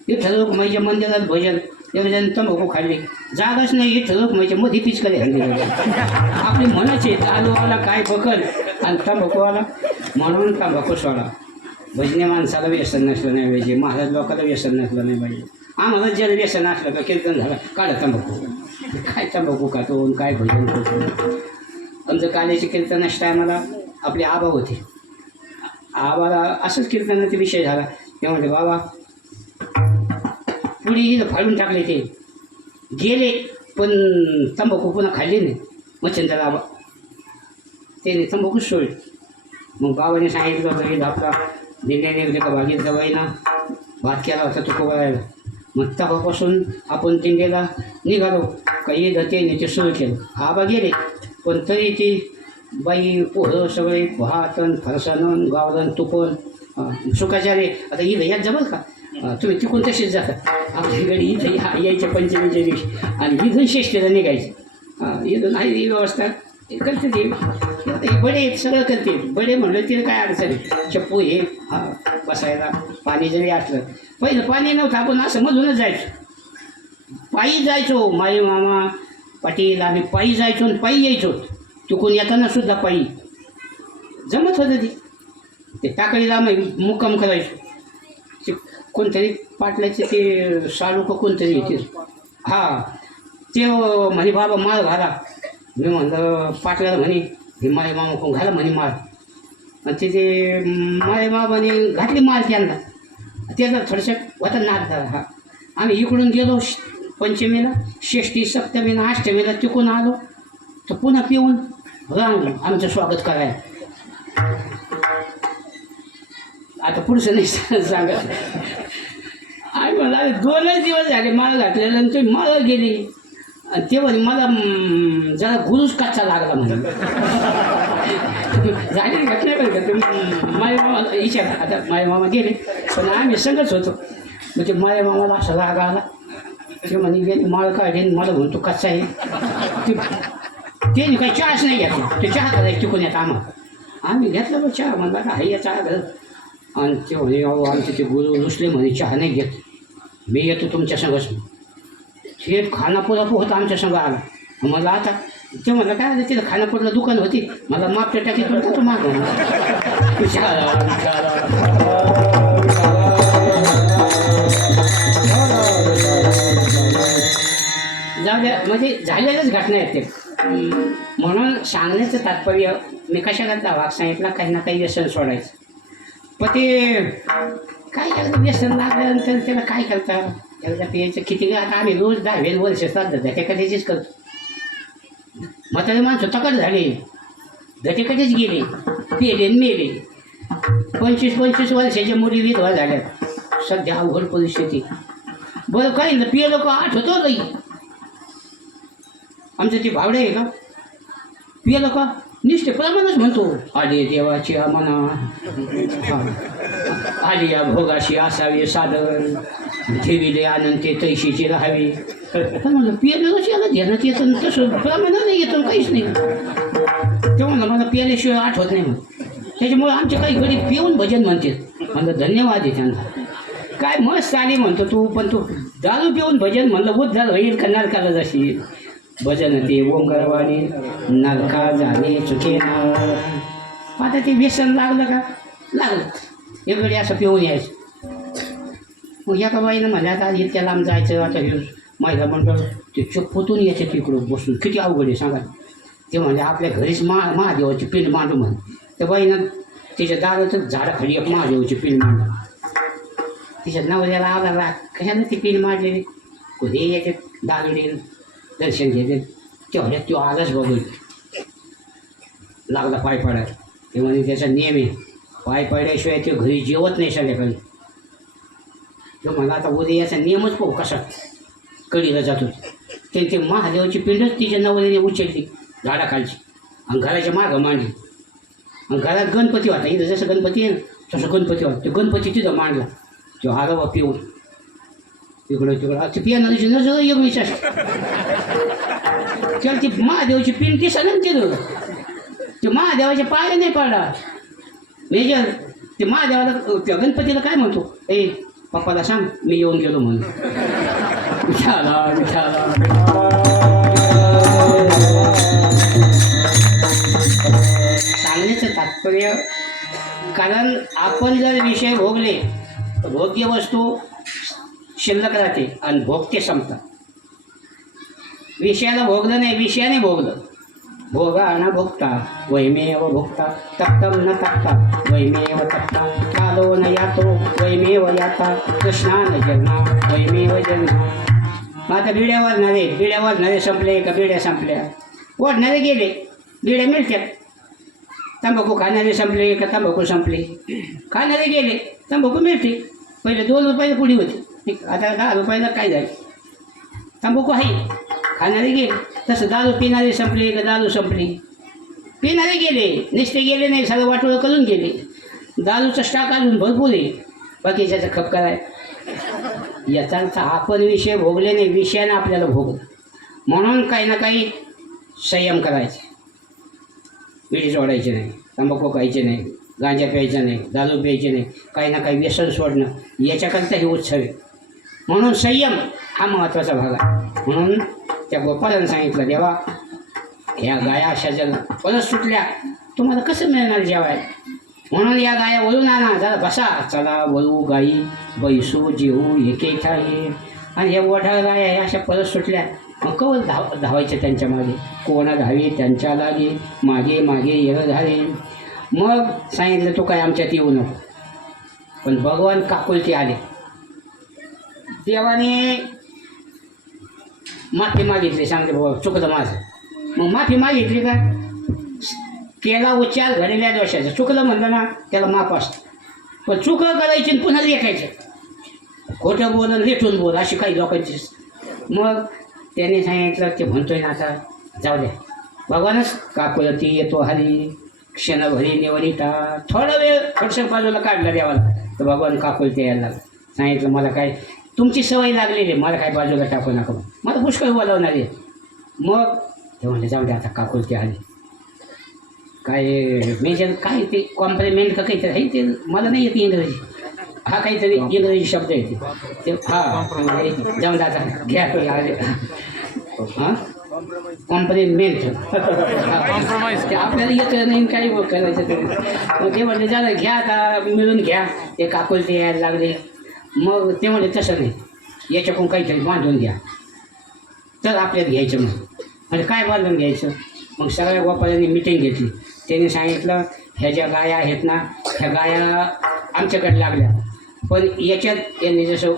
विठ्ठल रुक्माईच्या मंदिरात भजन एवढ्याने तंबाखू खाल्ली जागाच नाही विठ्ठल रुक्माईच्या मध्ये पिचकारी हल्ली आपली म्हणच आहे दारूवाला काय पकड आणि तंबाखूवाला म्हणून तंबाखू सोडा भजने माणसाला व्यसन नसलं नाही पाहिजे महाराज लोकांना व्यसन नसलं नाही पाहिजे आम्हाला ज्याला व्यसन असलं का कीर्तन झालं काढा तंबाखू काय तंबाखू खातो आणि काय भजन करतो आमचं काल्याचे कीर्तन असं टायमाला आपले आबा होते आबाला असंच कीर्तनाचा विषय झाला ते म्हणते बाबा पुढे इथं फाडून टाकले ते गेले पण तंबाखू पुन्हा खाल्ले नाही मच्छिंद्र आबा त्याने तंबाखूच सोडले मग बाबाने सांगितलं होतं की आपला दिंड्या निघले का भागीत जवाई ना भात केला होता तो कोवळायला मग तेव्हापासून आपण दिंडीला निघालो काही धतेने ते सुरू केलं आबा गेले पण तरी ती बाई पोहं सगळे भातन फरसाण गावलन तुपण सुखाचारे आता इथं यात जमल का तुम्ही तिकून तशीच जाता आपल्याकडे इथं यायच्या पंचमीच्या दिवशी आणि इथून शेष्टीला निघायचं इथून आहे ही व्यवस्था करते ते बडे सगळं करते बडे म्हणलं तिला काय अडचण आहे चप्पू हे बसायला पाणी जरी असलं पहिलं पाणी नव्हतं आपण असं मधूनच जायचो पायी जायचो माई मामा पाटील आम्ही पायी जायचो आणि पायी यायचो चुकून येताना सुद्धा पायी जमत होतं ते टाकळीला आम्ही मुक्काम करायचो ते कोणतरी पाटलाचे ते सालू का कोणतरी येते हां ते म्हणे बाबा माळ घाला मी म्हणलं पाटलाला म्हणे हे माळे मामा कोण घाला म्हणे माळ आणि ते माळे मामाने घातली माळ त्यांना त्याचा थोडंसं होता नाद झाला हा आम्ही इकडून गेलो पंचमीला षष्टी सप्तमीला अष्टमीला तिकून आलो तर पुन्हा पिऊन रांगलो आमचं स्वागत करायला आता पुढचं नाही सांगत आणि मला 2च दिवस झाले माळ घातलेलं आणि तुम्ही माळ गेली आणि तेव्हा मला जरा गुरुच कच्चा लागला म्हणून झाली घटना बरं का तुम्ही माझ्या मामा विचार आता माझ्या मामा गेले पण आम्ही संगच होतो मग ते माझ्या मामाला असा राग आला ते म्हणे गेली माळ काढे मला म्हणतो कच्चा आहे ते काही चहाच नाही घेतला ते चहा करायचं तिकून येत आम्हाला आम्ही घेतला बघ चहा म्हणला का हाय चहा घर आणि ते म्हणे अहो आमचे ते गुरु रुसले म्हणे चहा नाही घेत मी येतो तुमच्या संगच थेट खानापुरापू होता आमच्या संग आला मला आता ते म्हणलं काय आलं तिथं खानापूरला दुकान होती मला माप टाकी करता तो माग जाऊ द्या म्हणजे झालेल्याच घटना आहेत ते म्हणून सांगण्याचं तात्पर्य मी कशा करता वाघ सांगितला काही ना काही व्यसन सोडायचं पण ते काय एकदा व्यसन लागल्यानंतर त्याला काय करता एकदा पियायचं किती आता आम्ही रोज 10 वर्ष साथ धटेकटेचीच करतो म्हातारे माणसं तकट झाले धटेकटेच गेले पेले मेले 25 वर्षाच्या मुली विधवा झाल्या सध्या अवघड परिस्थिती बरं काही ना पिय लोक आठवतो नाही आमचं ते भावडे आहे का पिय लोक निष्ठेप्रमाणच म्हणतो आले देवाची मना आली या भोगाशी असावे सादर ठेविले अनंते तैशीची राहावी पण म्हणलं पियाला याला ध्यानात येतं तसं प्रमाणाने येतं काहीच नाही ते म्हणलं मला पियाल्याशिवाय आठवत नाही मग त्याच्यामुळे आमच्या काही घरी पिऊन भजन म्हणते म्हणलं धन्यवाद आहे त्यांना काय मस्त आली म्हणतो तू पण तू दारू पिऊन भजन म्हणलं उद्धार होईल का नरकाला जशी भजन ते ओंकारवाणी नरका झाले चुके आता ते व्यसन लागलं का लागलं एकडे असं पिऊन यायचं मग एका बाईनं म्हणल्या आता इतक्या लांब जायचं आता हे महिला मंडळ ते चप्पतून यायचे तिकडं बसून किती अवघड आहे सांगा ते म्हणजे आपल्या घरीच महादेवाची पिंड मांडू म्हण त्या बाईनं तिच्या दारातच झाडाखाली एक महादेवाची पिंड मांडू तिच्या नवऱ्याला आला कशानं ती पिंड मांडलेली कोणी याचे दागडे दर्शन घेते तेवढ्यात तो आलाच बघून लागला पाय पाडायला ते म्हणजे त्याचा नियम आहे पाय पाडल्याशिवाय ते घरी जेवत नाही संध्याकाळी तो मला आता उद्या याचा नियमच पाहू कसा कडीला जातो ते महादेवाची पिंडच तिच्या नवऱ्याने उचलली झाडाखालची आणि घराच्या मागं मांडली आणि घरात गणपती होता इथं जसं गणपती आहे ना तसं गणपती होता तो गणपती तिथं मांडला तो आगावा पिऊन तिकडं ते पियानाची नजर एवढीच असते त्याला ती महादेवाची पिंड ती सगळं तिथं ते महादेवाच्या पाया नाही पडला मेजर ते महादेवाला त्या गणपतीला काय म्हणतो, ए पप्पाला सांग मी येऊन गेलो म्हणून. विठाला विठाला. सांगण्याचं तात्पर्य, कारण आपण जर विषय भोगले, भोग्य वस्तू शिल्लक राहते आणि भोगते संपतात. विषयाला भोगलं नाही, विषयाने भोगलं. भोगा न भोगता वैमेव भोगता, तप्तम न तप्ता वैमेव तप्ता, कालो न यातो वैमेव याता, कृष्णा न जन्मा वैमेव जन्मा. मग आता बिड्या वाजणारे संपले का बिड्या संपल्या? वाढणारे गेले, बिड्या मिळतात. तंबाखू खाणारे संपले का तंबाखू संपले? खाणारे गेले, तंबाखू मिळते. पहिले 2 रुपयाला पुडी होती, आता 10 रुपयाला काय झालं? तंबाखू आहे, खाणारे गेले. तसं दारू पिणारे संपले का दारू संपली? पिणारे गेले, नुसते गेले नाही, सगळं वाटोळं करून गेले. दारूचा स्टॉक अजून भरपूर आहे, बाकीच्याचा खप कराय. याचा अर्थ आपण विषय भोगले नाही, विषयानं आपल्याला भोगलं. म्हणून काही ना काही संयम करायचे. विडी सोडायचे नाही, तंबाखू खायचे नाही, गांजा प्यायचा नाही, दारू प्यायचे नाही, काही ना काही व्यसन सोडणं, याच्याकरता हे उत्सव आहे. म्हणून संयम हा महत्त्वाचा भाग आहे. म्हणून त्या गोपालानं सांगितलं, देवा ह्या गाया अशा जर परत सुटल्या तुम्हाला कसं मिळणार जेवाय? म्हणून या गाया वळून आणा, जरा बसा, चला वळू गाई, बैसू जेऊ एके ठाई. आणि ह्या ओढाळ गाया ह्या अशा परत सुटल्या, मग कवल धावायचं त्यांच्या मागे, कोणा धावे त्यांच्या लागे, मागे मागे येणं झाले. मग सांगितलं तू काय आमच्यात येऊ नको. पण भगवान काकुलते आले. देवाने माफी मागितली, सांगते बाबा चुकलं माझं. मग माफी मागितली का? केला उच्चार घडलेल्या दोषाचा, चुकलं म्हणलं ना त्याला माफ असतं. पण चुकं करायची आणि पुन्हा लेखायचं, खोटं बोल आणि लेटून बोल, अशी काही लोकांची. मग त्याने सांगितलं, ते म्हणतोय ना आता जाऊ द्या. भगवानच काकुलती येतो हरी, क्षणभरी निवनिता. थोडा वेळ थोडसं बाजूला काढला देवाला, तर भगवान काकुलते यायला लागला. सांगितलं मला काय तुमची सवय लागलेली, मला काय बाजूला टाकू नका, मला पुष्कळ बोलावणार आहे. मग ते म्हणले जाऊ द्या आता काकुलते आली. काय मेजर काय ते कॉम्प्लिमेंट का काहीतरी आहे, ते मला नाही येते इंग्रजी. हा काहीतरी इंग्रजी शब्द आहे ते. हां जाऊन द्या आता घ्या आले. हां कॉम्प्लिमेंट ते आपल्याला येतं नाही, काही करायचं तरी. मग ते म्हणले जा घ्या आता मिळून घ्या. ते काकुलते यायला लागले. मग ते म्हणले तसं नाही, याच्याकडून काहीतरी बांधून घ्या तर आपल्याला घ्यायचं. मग म्हणजे काय बांधून घ्यायचं? मग सगळ्या गोपाळांनी मिटिंग घेतली. त्यांनी सांगितलं ह्या ज्या गाया आहेत ना, ह्या गाया आमच्याकडे लागल्या, पण याच्यात यांनी जसं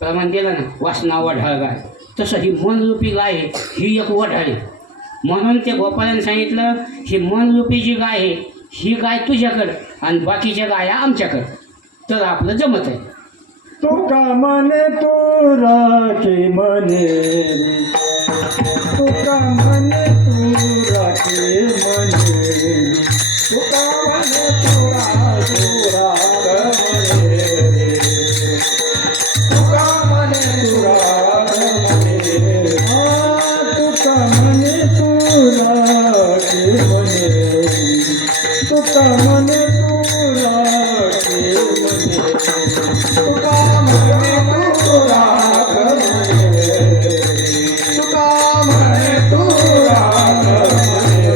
प्रमाण दिलं ना, वासना वढाळ गाय, तसं ही मनरूपी गाय आहे, ही एक वढाळ आहे. म्हणून ते गोपाळांनी सांगितलं ही मनरूपी जी गाय आहे, ही गाय तुझ्याकडं आणि बाकीच्या गाया आमच्याकडं, तर आपलं जमत आहे. तुका म्हणे तू राखी म्हणे, तुका म्हणे तू राखी म्हणे, तुका म्हणे तू राग म्हणे, तुका म्हणे तू राग म्हणे, तुका म्हणे तू राखी म्हणे, तुका म्हणे तू राखी म्हणे, तुका म्हणे तू राग म्हणे, तुका म्हणे तू राग म्हणे.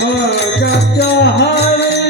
मगाच्या हारे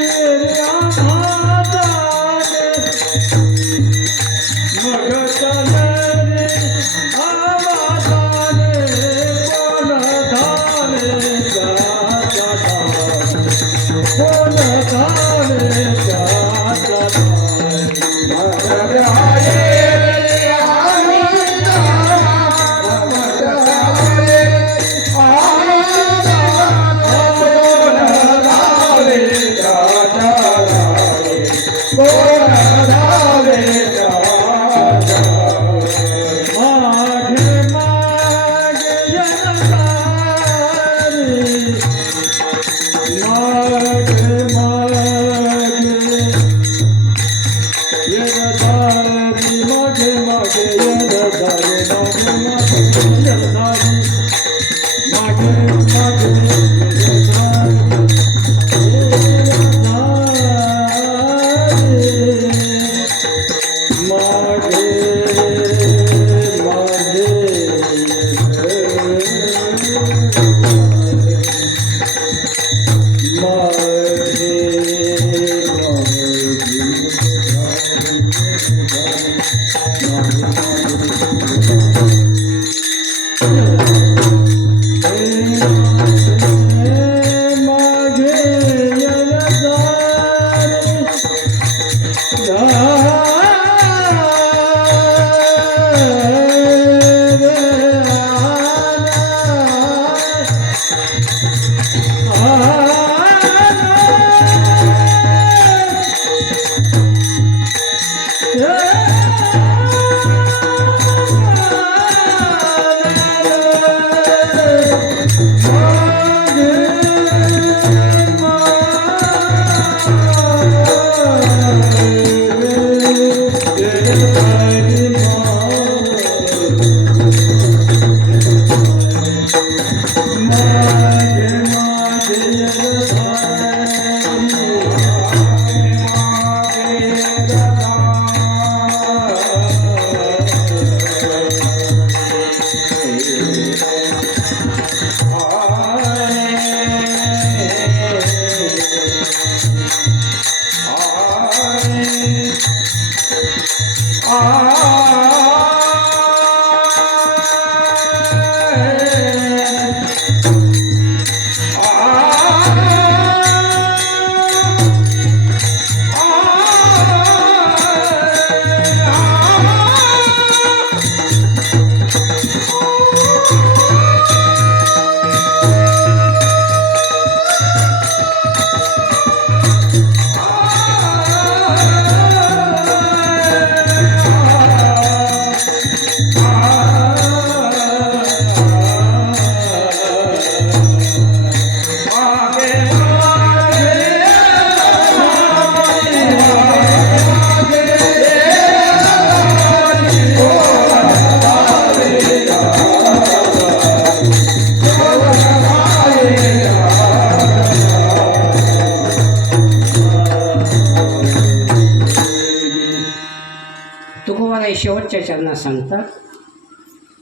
शेवटच्या चरणात सांगतात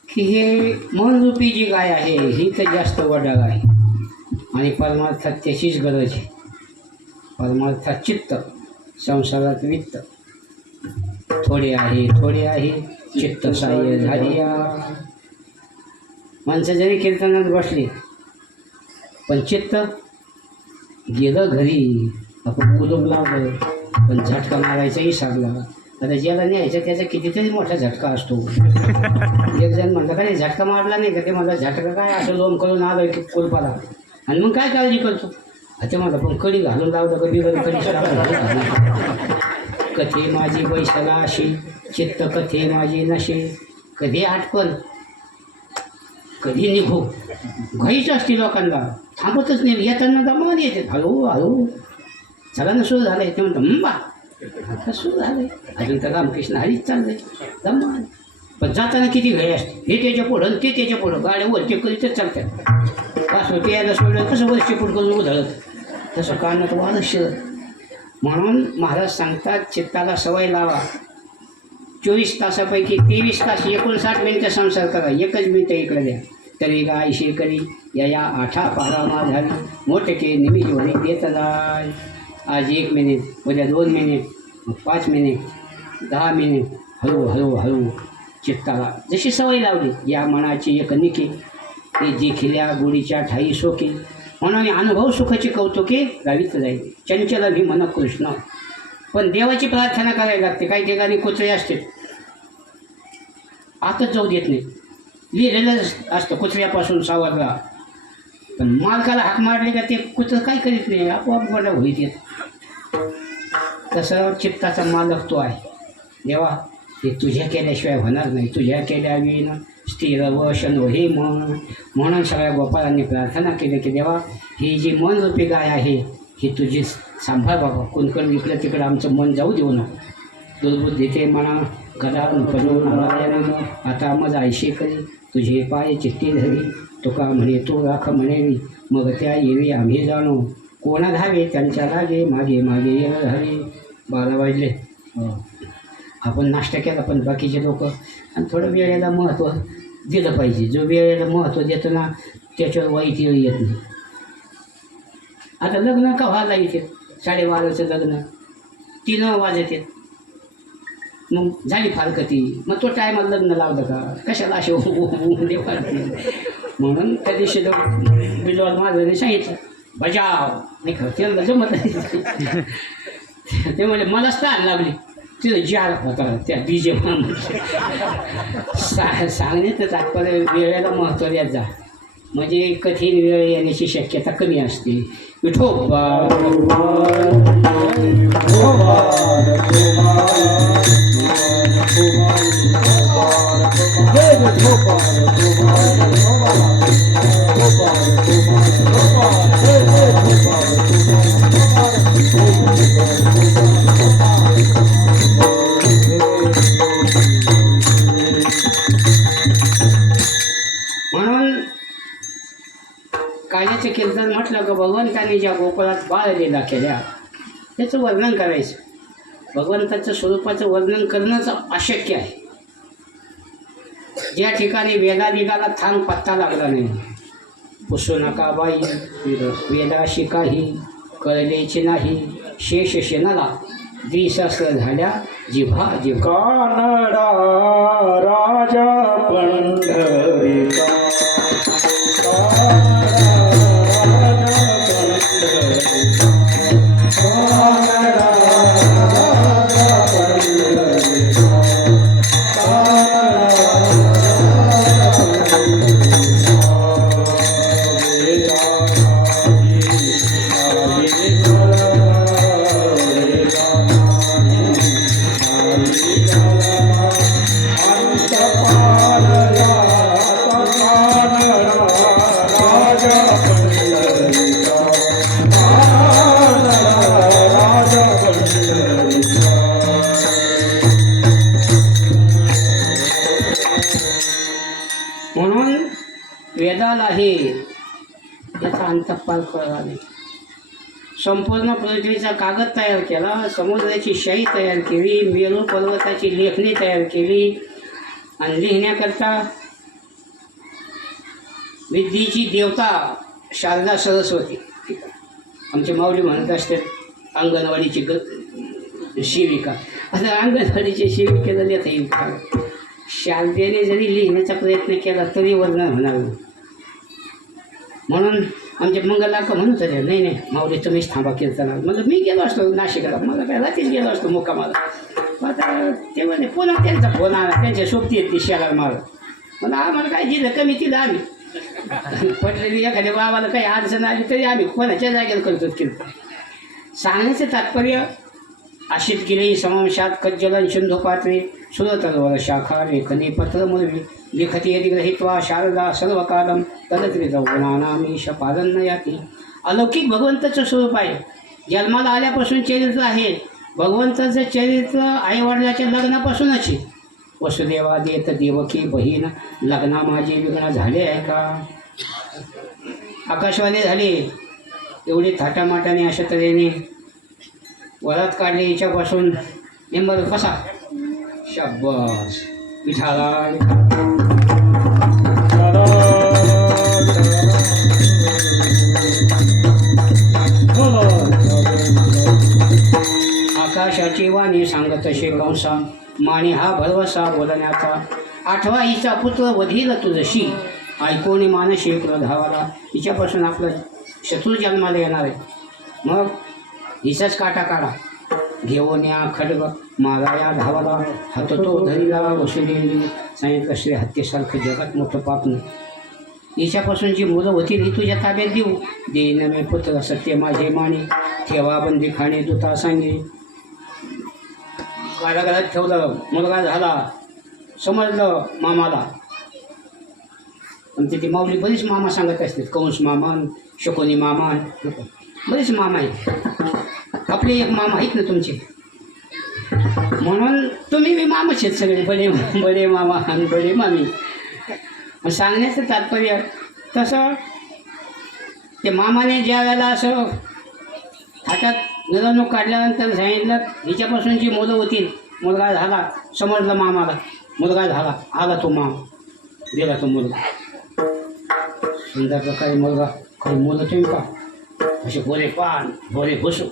की हे मनरूपी जी गाय आहे ही तर जास्त वडाळ आहे आणि परमार्थात त्याचीच गरज आहे. परमार्थात चित्त, संसारात वित्त. थोडे आहे चित्त साह्य झालिया. माणसं जरी कीर्तनात बसली पण चित्त गेलं घरी. आपण कुलूप लावलं पण झटका मारायचाही सारला. आता ज्याला न्यायचं त्याचा कितीतरी मोठा झटका असतो. एक जण म्हणलं का नाही झटका मारला नाही का, ते मला झटका काय असं लोम करून आलं की कुलपाला, आणि मग काय काळजी करतो. ते मला पण कडी घालून लावलं कधी कधी कथे माझी बैसाला अशी, चित्त कथे माझी नशे. कधी आठवण कधी निघू, घाईच असते लोकांना, थांबतच नाही. येताना दमान येते, हळू हळू चला ना सुरू झालं. ते म्हणतं बा आता सुरू झालं, अजून तर रामकृष्ण हरीच चाललंय दमान. पण जाताना किती घाई असते. हे त्याच्या पुढं ते त्याच्या पुढं, गाड्या वरचे करीतच चालतात. पासवं यायला सोडलं कसं वरचे पुढं करून उधळत, तसं कानात वारं. म्हणून महाराज सांगतात चित्ताला सवय लावा. 24 तासापैकी 23 तास 59 मिनिटं संसार करा, 1 मिनिटं इकडे द्या. तरी गाय शेकरी या आठा पारा माझावी, मोठके निमिष वणी देत जाय. आज 1 मिनिट, उद्या 2 मिनिट, मग 5 मिनिट, 10 मिनिट. हळू हळू हळू चित्ताला जशी सवय लावली. या मनाची एक निकी ती जी खिल्या गुढीच्या ठाई सोकी. म्हणून अनुभव सुखाची कौतुके गावीत जाईल. चंचल भीमन कृष्ण. पण देवाची प्रार्थना करायला लागते. काही ठिकाणी कुत्रे असते आतच जाऊ देत नाही, लिहिलेलं असतं कुत्र्यापासून सावरला. पण मालकाला हाक मारले का ते कुत्रं काय करीत नाही, आपोआप गोडा होईत येत. तसं चित्ताचा मालक तो आहे. देवा हे तुझ्या केल्याशिवाय होणार नाही, तुझ्या केल्या विन स्थिर वशन हे मन. म्हणून सगळ्या गोपाळांनी प्रार्थना केली की देवा ही जी मनरूपी गाय आहे ही तुझी सांभाळ बाबा. कुणकण इकडं तिकडं आमचं मन जाऊ देऊ नको. दुर्बुद्धी ते म्हणा गदा पडून आता मज आयशे करी, तुझे पाय चित्ती धरी. तुका म्हणे तू राख म्हणेवी, मग त्या येवी आम्ही जाणो. कोणा धावे त्यांच्या लागे, मागे मागे ये हरी. 12 वाजले. आपण नाश्ता केला पण बाकीचे लोक आणि थोडं वेळेला महत्त्व दिलं पाहिजे. जो वेळेला महत्त्व देतो ना त्याच्यावर वाईट वेळ येत नाही. आता लग्न का व्हायला येते 12:30चं लग्न 3 वाजत आहेत, मग झाली फारकती, मग तो टायमाला लग्न लावलं का कशाला असे उडे पाडते. म्हणून त्या दिवशी बिजवाल महाराजांनी सांगितलं बजाव नाही का त्यांना जमत नाही. ते म्हणजे मलाच ताण लागली तिथं जार होता त्या डीजे सांगण्याचं तात्पर्य वेळेला महत्त्व द्यायचं जा म्हणजे कठीण वेळ येण्याची शक्यता कमी असते. विठोबा म्हणून काल्याचे कीर्तन म्हटलं का भगवंताने ज्या गोकुळात बाळ लीला केल्या त्याचं वर्णन करायचं. भगवंताचं स्वरूपाचं वर्णन करणंच अशक्य आहे. ज्या ठिकाणी वेदादिगाला थांब पत्ता लागला नाही, पुसू नका बाई वेदाशी काही कळलेची नाही, शेष शेणाला द्विसस झाल्या जिव्हा जिव्हा. कानडा राजा पंढरीचा म्हणून वेदालाही याचा अंतःपाल कळला नाही. संपूर्ण पृथ्वीचा कागद तयार केला, समुद्राची शाई तयार केली, मेरू पर्वताची लेखणी तयार केली आणि लिहिण्याकरता विद्येची देवता शारदा सरस्वती आमची माऊली म्हणत असते अंगणवाडीची शिविका. आता अंगणवाडीची शिविकेला देता येईल का? शारदेने जरी लिहिण्याचा प्रयत्न केला तरी वर्णन होणार नाही. म्हणून आमचे मंगलाका म्हणत होते नाही नाही माऊली तुम्हीच थांबा कीर्तनाला. म्हणजे मी गेलो असतो नाशिकला, मला काय रात्रीच गेलो असतो मुक्कामाला. आता ते म्हणजे पुन्हा त्यांचा फोन आला, त्यांच्या सोबती येते शेलार मार. म्हणून आम्हाला काय दिलं कमी तिथं आम्ही पटलेली एखाद्या बाबाला काही अडचण आली तरी आम्ही कोणाच्या जागेला करतो कीर्तन. सांगण्याचं तात्पर्य अशीत गेली समंशात कज्जलन सिंधू पात्रे सुरतरवर शाखा लेखनी पत्र मुलवी लिखती यदि गृहीत्वा शारदा सर्व कालम तदत्रित गुणानामीश पालन याती. अलौकिक भगवंताचं स्वरूप आहे. जन्माला आल्यापासून चरित्र आहे. भगवंताचं चरित्र आईवडिलाच्या लग्नापासूनच आहे. वसुदेवा देत देवकी बहीण लग्ना माझे विघ्न झाले आहे का? आकाशवाणी झाले एवढी थाटामाटाने अशा तऱ्हेने वरात काढले हिच्यापासून नेंबर कसा शाबास विठाला. आकाशाची वाणी सांगत असे कंसा माने हा भरवसा बोलण्याचा. 8वा हिचा पुत्र वधील तुझशी ऐकोणी मानशी प्रधावाला. हिच्यापासून आपला शत्रू जन्माला येणार आहे. मग हिचाच काटा काढा घेऊन या खडग माराया धावाला. हात तो धरीला वसुदेवी सांगितलं श्री हत्येसारखं जगात मोठं पाप नाही. हिच्यापासून जी मुलं होतील ही तुझ्या ताब्यात देऊ देईन मी पुत्र सत्य माझे माने. ठेवा बंदी खाणे दुता सांगे. कारागृहात ठेवलं, मुलगा झाला, समजलं मामाला. पण तिथे माऊली बरीच मामा सांगत असतात. कंस मामा, शकुनी मामा, बरेच मामा आहेत. आपले एक मामा आहेत ना तुमचे. म्हणून तुम्ही मी मामाच आहेत सगळे, बडे बडे मामा आणि बडे मामी. सांगण्याचं तात्पर्य तसं ते मामाने ज्या वेळेला असं हातात मिरवणूक काढल्यानंतर सांगितलं हिच्यापासून जी मुलं होतील मुलगा झाला, समजलं मामाला मुलगा झाला, आला तो माम, दिला तो मुलगा. सुंदर प्रकारे मुलगा, काही मुलं तुम्ही पहा असे गोरे पान गोरे घुसू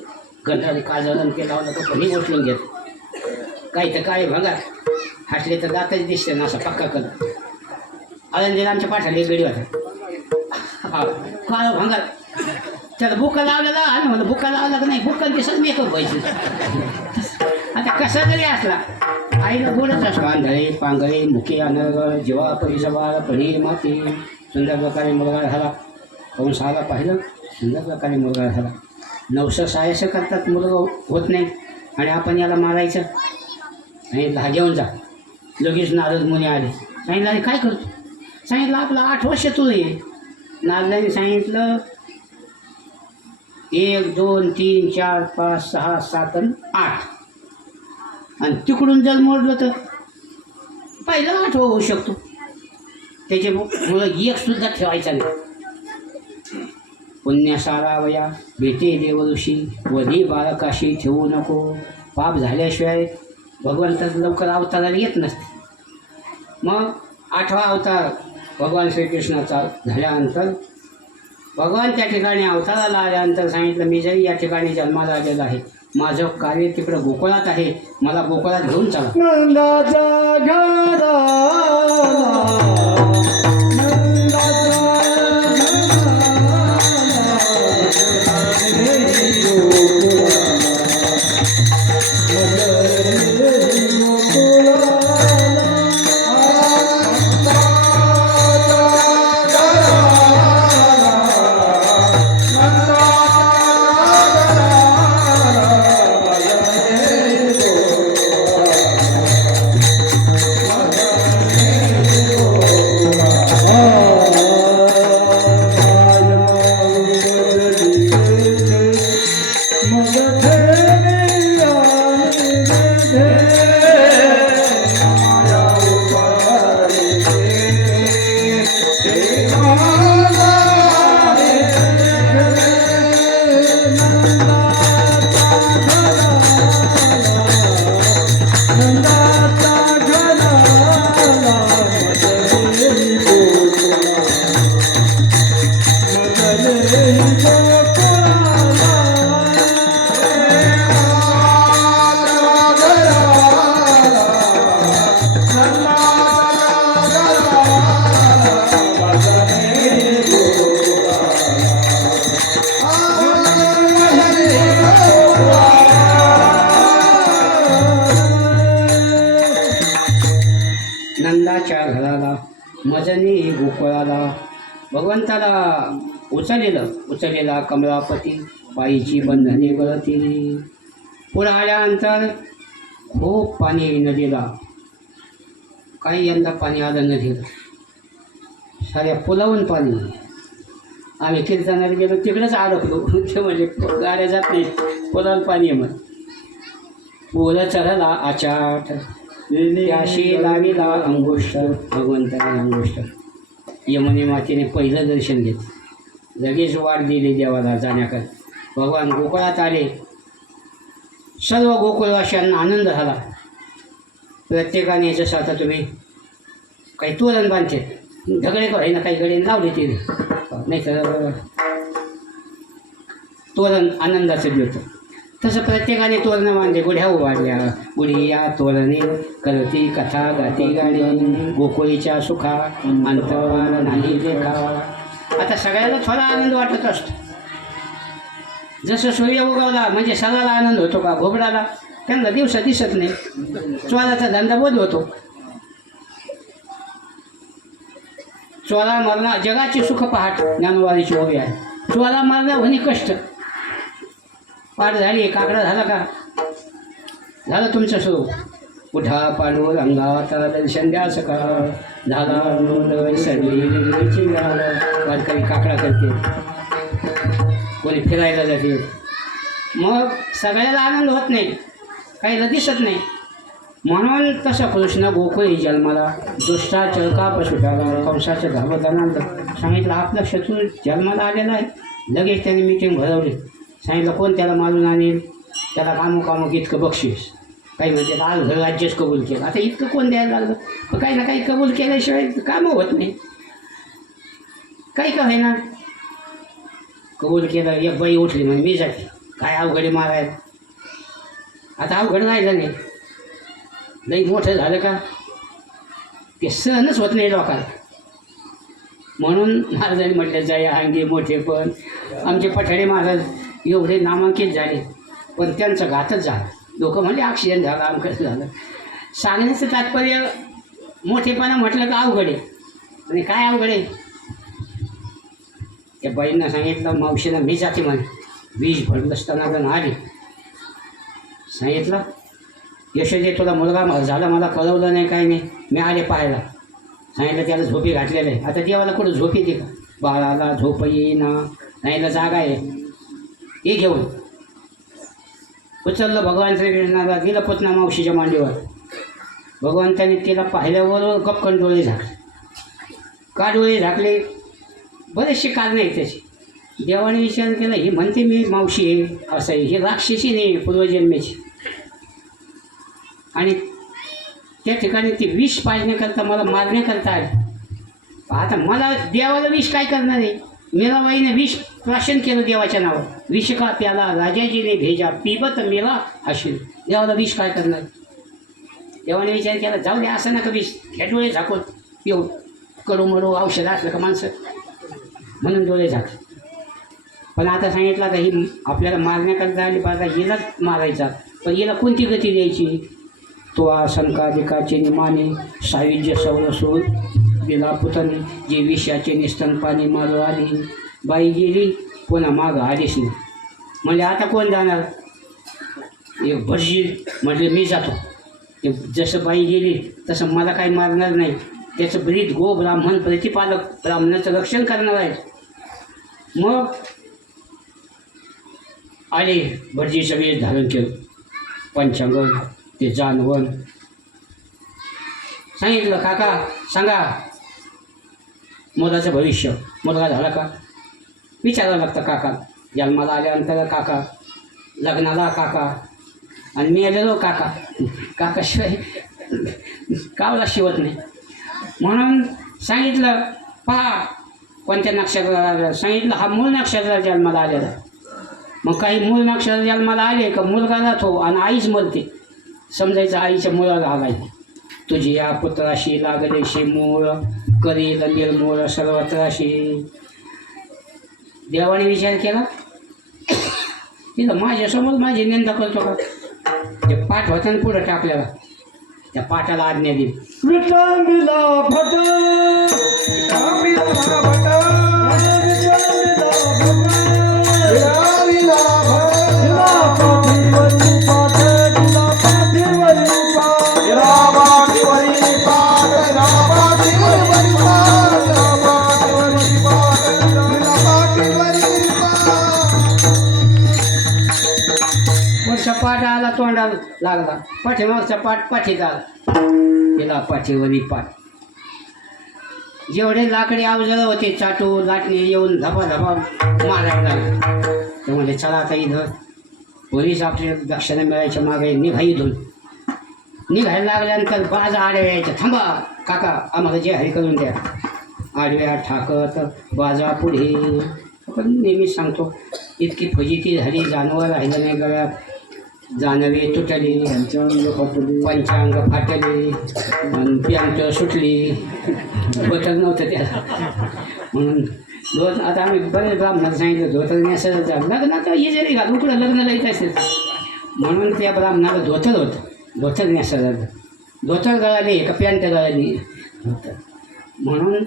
गंधारी काजळण केला होता तो कोणी गोठलून घेत, काही तर काय भंगार हसले तर दातच दिसते ना असा पक्का कलर. आळंदीला आमच्या पाठाला एक गडी होता काळं भंगार, त्याला बुका लावलेला आणि म्हणलं बुका लावला का नाही, बुकान दिसत मेकअप व्हायचं. आता कसा जरी असला आईला बोलत असतो आंधळे पांगळे मुखी अनर्गळ जेव्हा परिसभा पढी माती. सुंदर प्रकारे मुलगा झाला, कंस आला पाहिलं, सुंदर प्रकारे मुलगा झाला. नवसं सायसं करतात मुलगा होत नाही आणि आपण याला मारायचं आणि घेऊन जा. लगेच नारद मुनी आले, सांगितलं अरे काय करतो, सांगितलं आपलं 8 वर्ष तू ये. नारदाने सांगितलं 1 2 3 4 5 6 7 आणि 8 आणि तिकडून जर मोडलं तर पहिलं 8 होऊ शकतो. त्याचे मुलं एक सुद्धा ठेवायचा नाही. पुण्य सारावया भेटे देवऋषी वधी बालकाशी ठेवू नको. पाप झाल्याशिवाय भगवंत लवकर अवताराला येत नसते. मग 8वा अवतार भगवान श्रीकृष्णाचा झाल्यानंतर भगवान त्या ठिकाणी अवताराला आल्यानंतर सांगितलं मी जरी या ठिकाणी जन्माला आलेलं आहे, माझं कार्य तिकडं गोकुळात आहे, मला गोकुळात घेऊन चला. नंदाचा घरा नंदाच्या घराला मजनी गोकुळाला भगवंताला उचलेला कमलापती पायीची बंधने गळती. पुढे आल्यानंतर खूप पाणी नदीला, काही यंदा पाणी आलं नदीला, साऱ्या पुलावून पाणी. आम्ही कीर्तनाला गेलो तिकडेच अडकलो, ते म्हणजे गाड्या जात नाही, पुलावर पाणी आहे. मग पुल चढला आचाट त्याशी लावीला अंगुष्ठ, भगवंताने अंगुष्ठ. यमुने मातेने पहिलं दर्शन घेतलं, लगेच वाट दिली देवाला जाण्याकडे. भगवान गोकुळात आले, सर्व गोकुळवासियांना आनंद झाला. प्रत्येकाने जसं आता तुम्ही काही तोरण बांधते, ढगळे काही ना काही गडे लावले ते, नाही तर तोरण आनंदाचं देतं. तसं प्रत्येकाने तोरणं बांधले, गुढ्या उभारल्या. गुढी या तोरणे करती कथा गाती गाणी, गोकुळीच्या सुखा अंतवान नाही देखा. आता सगळ्याला थोडा आनंद वाटत असतो. जसं सूर्य उगवला म्हणजे सणाला आनंद होतो का, घोबडाला त्यांना दिवसा दिसत नाही, चोराचा धंदा बंद होतो. चोरा मरणा जगाची सुख पहाट ज्ञानवादीची ओवी आहे. चोरा मारणं होणे कष्ट. पाठ झाली, काकडा झाला का, झालं तुमचं सुरू. उठा पांडू रंगात दर्शन द्या सकाळ, झाला नोंद सर्वी वारकरी काकडा करते, कोणी फिरायला जाते. मग सगळ्याला आनंद होत नाही, काहीला दिसत नाही. म्हणून तसं कृष्ण गोकुळी जन्माला, दुष्टा चळका पशुटाला, कंसाच्या धर्मदानांतर सांगितलं आपला शत्रू जन्माला आलेला आहे. लगेच त्याने मीटिंग भरवली, सांगितलं कोण त्याला मारून आणेल, त्याला कामोकामोक इतकं बक्षीस. काही म्हणते आज घर राज्यच कबूल केलं. आता इतकं कोण द्यायला लागलं? पण काही ना काही कबूल केल्याशिवाय कामं होत नाही. काही का होईना कबूल केलं. एक बाई उठली म्हणजे मी जाते. काय अवघडे मारायला. आता अवघड राहिलं नाही. लई मोठं झालं का ते सहनच होत नाही लोकांना. म्हणून महाराजांनी म्हटलं जाय अंगे मोठे. पण आमचे पठाडे महाराज एवढे नामांकित झाले पण त्यांचा घातच झाला. लोक म्हणले ॲक्सिडेंट झाला आमकं झालं. सांगण्याचं तात्पर्य मोठेपणा म्हटलं का अवघड आहे. आणि काय अवघड आहे. त्या बाईंना सांगितलं मावशीनं मी जाते म्हणे. वीज भरलं असताना आली. सांगितलं यशोदे तुला मुलगा झाला मला कळवलं नाही काही नाही. मी आले पाहायला. सांगितलं त्याला झोपी घातलेलं आहे. आता देवाला कुठं झोप येते का. बाळाला झोप येईना. सांगितलं जागा आहे हे घेऊन उचललं भगवान श्रीकृष्णाला दिलं पुतना मावशीच्या मांडीवर. भगवंताने तिला पाहिल्यावर गपकन डोळे झाकले. का डोळे झाकले बरेचसे कारण आहेत त्याची. देवाने विचार केला हे म्हणते मी मावशी आहे असं आहे. हे राक्षसी नाही पूर्वजन्मेची. आणि त्या ठिकाणी ती विष पाजण्याकरता मला मारण्याकरता आली. आता मला देवाला विष काय करणार आहे. मीराबाईने विष प्राशन केलं देवाच्या नावावर. विष का प्याला राजाजीने भेजा पिबत मेला असेल. देवाला विष काय करणार. देवाने विचार केला जाऊ दे असं नका विष ह्या डोळे झाकून पिऊ कडू मडू औषध असलं का माणसं म्हणून डोळे झाकले. पण आता सांगितलं आता ही आपल्याला मारण्याकरता आली पाहिजे हिलाच मारायचा. पण हिला कोणती गती द्यायची. तो संकाधिकाचे निमाने सायुज्य सौरसूर दिला पुतणी जे विषयाचे निस्तनपाणी मारू आली. बाई गेली पुन्हा मागं आलीच नाही. म्हणजे आता कोण जाणार. एक भटजी म्हटले मी जातो. जसं बाई गेली तसं मला काही मारणार नाही. त्याचं ब्रीद गो ब्राह्मण प्रतिपालक ब्राह्मणाचं रक्षण करणार आहे. मग आले भटजीचं वेश धारण केलं. पंचांगण ते जानवण सांगितलं काका सांगा मुलाचं भविष्य. मुलगा झाला का विचारावं लागतं काका. जन्माला आल्यानंतर काका, लग्नाला काका आणि मी आलेलो काका. काकाशिवाय कावला शिवत नाही. म्हणून सांगितलं पहा कोणत्या नक्षत्राला. सांगितलं हा मूळ नक्षत्राला जन्माला आलेला. मग काही मूळ नक्षत्र जन्माला आले का मुलगा राहतो आणि आईच मरते. समजायचं आईच्या मुळाला आलाय. तुझी या पुत्राशी लागलेशी मूळ करील निर्मूळ सर्वत्राशी. देवाने विचार केला तिथं माझ्यासमोर माझी निंदा करतो का. ते पाठ होतं पुढं टाकलेला त्या पाठाला आज्ञा दिली. विटामिला भट विटामिला भट विटामिला पाठ आला तोंडाला लागला. पाठीमागचा पाठ पाठीत आला. तिला पाठीवरी पाठ. जेवढे लाकडी अवजडं होते चाटू लाटणे येऊन धबा धबा मारायला लागले. ते म्हणजे चला आता इथं पोलीस आपल्या दक्षिणा मिळायच्या मागे निघा इथून. निघायला लागल्यानंतर बाजा आडव्या यायच्या. थांबा काका आम्हाला जे हरी करून द्या. आडव्या ठाकत बाजा पुढे. आपण नेहमीच सांगतो इतकी फजिती झाली जानवर राहिलं नाही गळ्यात. जानवे तुटली पंचांग फाटली पॅन्ट सुटली. धोतर नव्हतं त्याला. म्हणून आता आम्ही बरेच ब्राह्मणाला सांगितलं धोतर नेसायचं झालं. लग्नात हे जरी घालून कुठं लग्नाला येत असेल म्हणून त्या ब्राह्मणाला धोतर होतं. धोतर नेसायचं. धोतर गळाली का पॅन्ट गळाली धोतर. म्हणून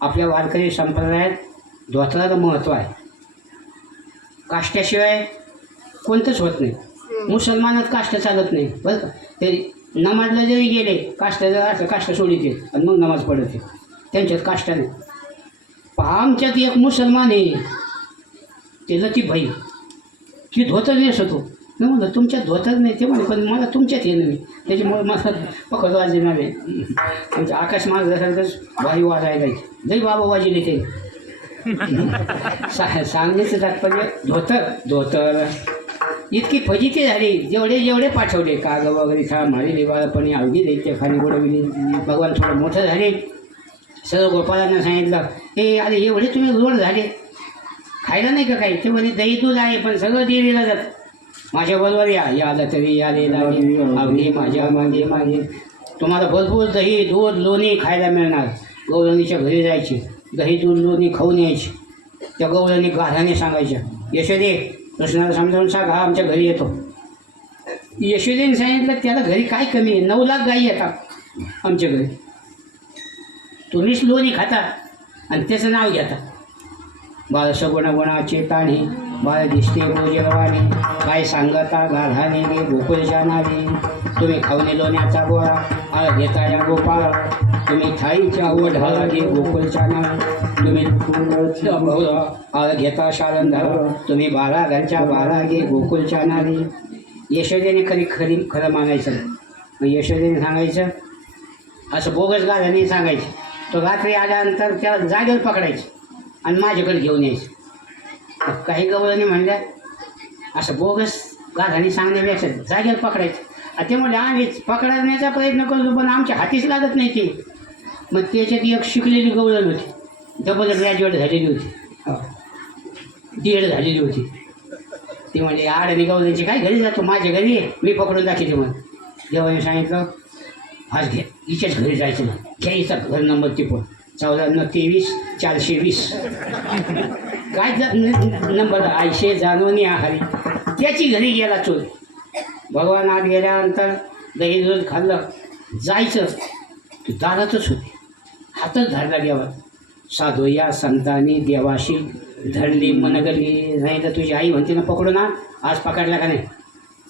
आपल्या वारकरी संप्रदायात धोतराला महत्त्व आहे. काष्ट्याशिवाय कोणतंच होत नाही. मुसलमानात काष्ट चालत नाही बरं का. ते नमाजला जरी गेले काष्ट जर असं काष्ट सोडीते आणि मग नमाज पडते. त्यांच्यात काष्ट नाही. आमच्यात एक मुसलमान आहे ते लतीफ भाई की धोतर नेसतो. मी म्हणलं तुमच्यात धोतर नाही. ते म्हणे पण मला तुमच्यात येणं नाही. त्याच्यामुळे मला पकड वाजले नव्हे. म्हणजे आकाश मार्गासारखंच भाई वाजायला लई बाबा वाजले ते. सांगण्याचं तात्पर्य धोतर धोतर इतकी फजिती झाली, जेवढे जेवढे पाठवले काग वगैरे खा मारिले बाळपणी अवघी द्यायचे खाली गोडविली. भगवान थोडं मोठं झाले, सगळं गोपाळांना सांगितलं, हे अरे एवढे तुम्ही गोड झाले, खायला नाही का काही? ते म्हणे दही दूध आहे पण सगळं देवीला जातं, माझ्याबरोबर या, आलं तरी याले लागे अवघे माझ्या मागे मागे. तुम्हाला भरपूर दही दूध लोणी खायला मिळणार. गवळणीच्या घरी जायची, दही दूध लोणी खाऊन यायची. त्या गवळणी गाढाने सांगायच्या, यशोदे कृष्णाला समजावून सांग, हा आमच्या घरी येतो. यशोदेने सांगितलं, त्याला घरी काय कमी आहे, 9 लाख गायी येतात आमच्या घरी, तुम्हीच लोणी खाता आणि त्याचं नाव घेता. बाळ सगुणागुणाचे ताणे, बाळ दिसते गोजरवाणे, काय सांगता गाढाने गे गोकुळच्या नावे. तुम्ही खाऊने लोण्याचा गोळा, आळ घेता या गोपाळ, तुम्ही थाईच्या ओढाळा गे गोकुळच्या नावे. तुम्ही बहुळा आळ घेता शालंधार, तुम्ही 12 घरच्या 12 गे गोकुळच्या नावे. यशोदेने खरं मानायचं. मग यशोदेने सांगायचं, असं बोगस गाढाने सांगायचं. तो रात्री आल्यानंतर त्याला जागेवर पकडायचं आणि माझ्याकडे घेऊन यायचं. काही गवळणी म्हणल्या, असं बोगस गाढाने सांगण्यापेक्षा जागेवर पकडायचं. ते म्हणले, आम्ही पकडण्याचा प्रयत्न करतो पण आमच्या हातीच लागत नाही ते. मग त्याच्यात एक शिकलेली गवळण होती, डबल ग्रॅज्युएट झालेली होती, DED झालेली होती. ती म्हणजे आडणी गवळणीची काय घरी जातो, माझ्या घरी आहे, मी पकडून दाखवते. मग देवाने सांगितलं, आज घे, हिच्याच घरी जायचं ना, घ्यायचा घर नंबर टिपून 9423 420 काय नंबर आयशे जाणवणी आहारी. त्याची घरी गेला चोर. भगवान आत गेल्यानंतर दही दूध खाल्लं, जायचं तू दारातच होते, हातच धरला देवा. साधू या संतांनी देवाशी धरली मनगरली. नाही तर तुझी आई म्हणते ना पकडू ना, आज पकडला का नाही,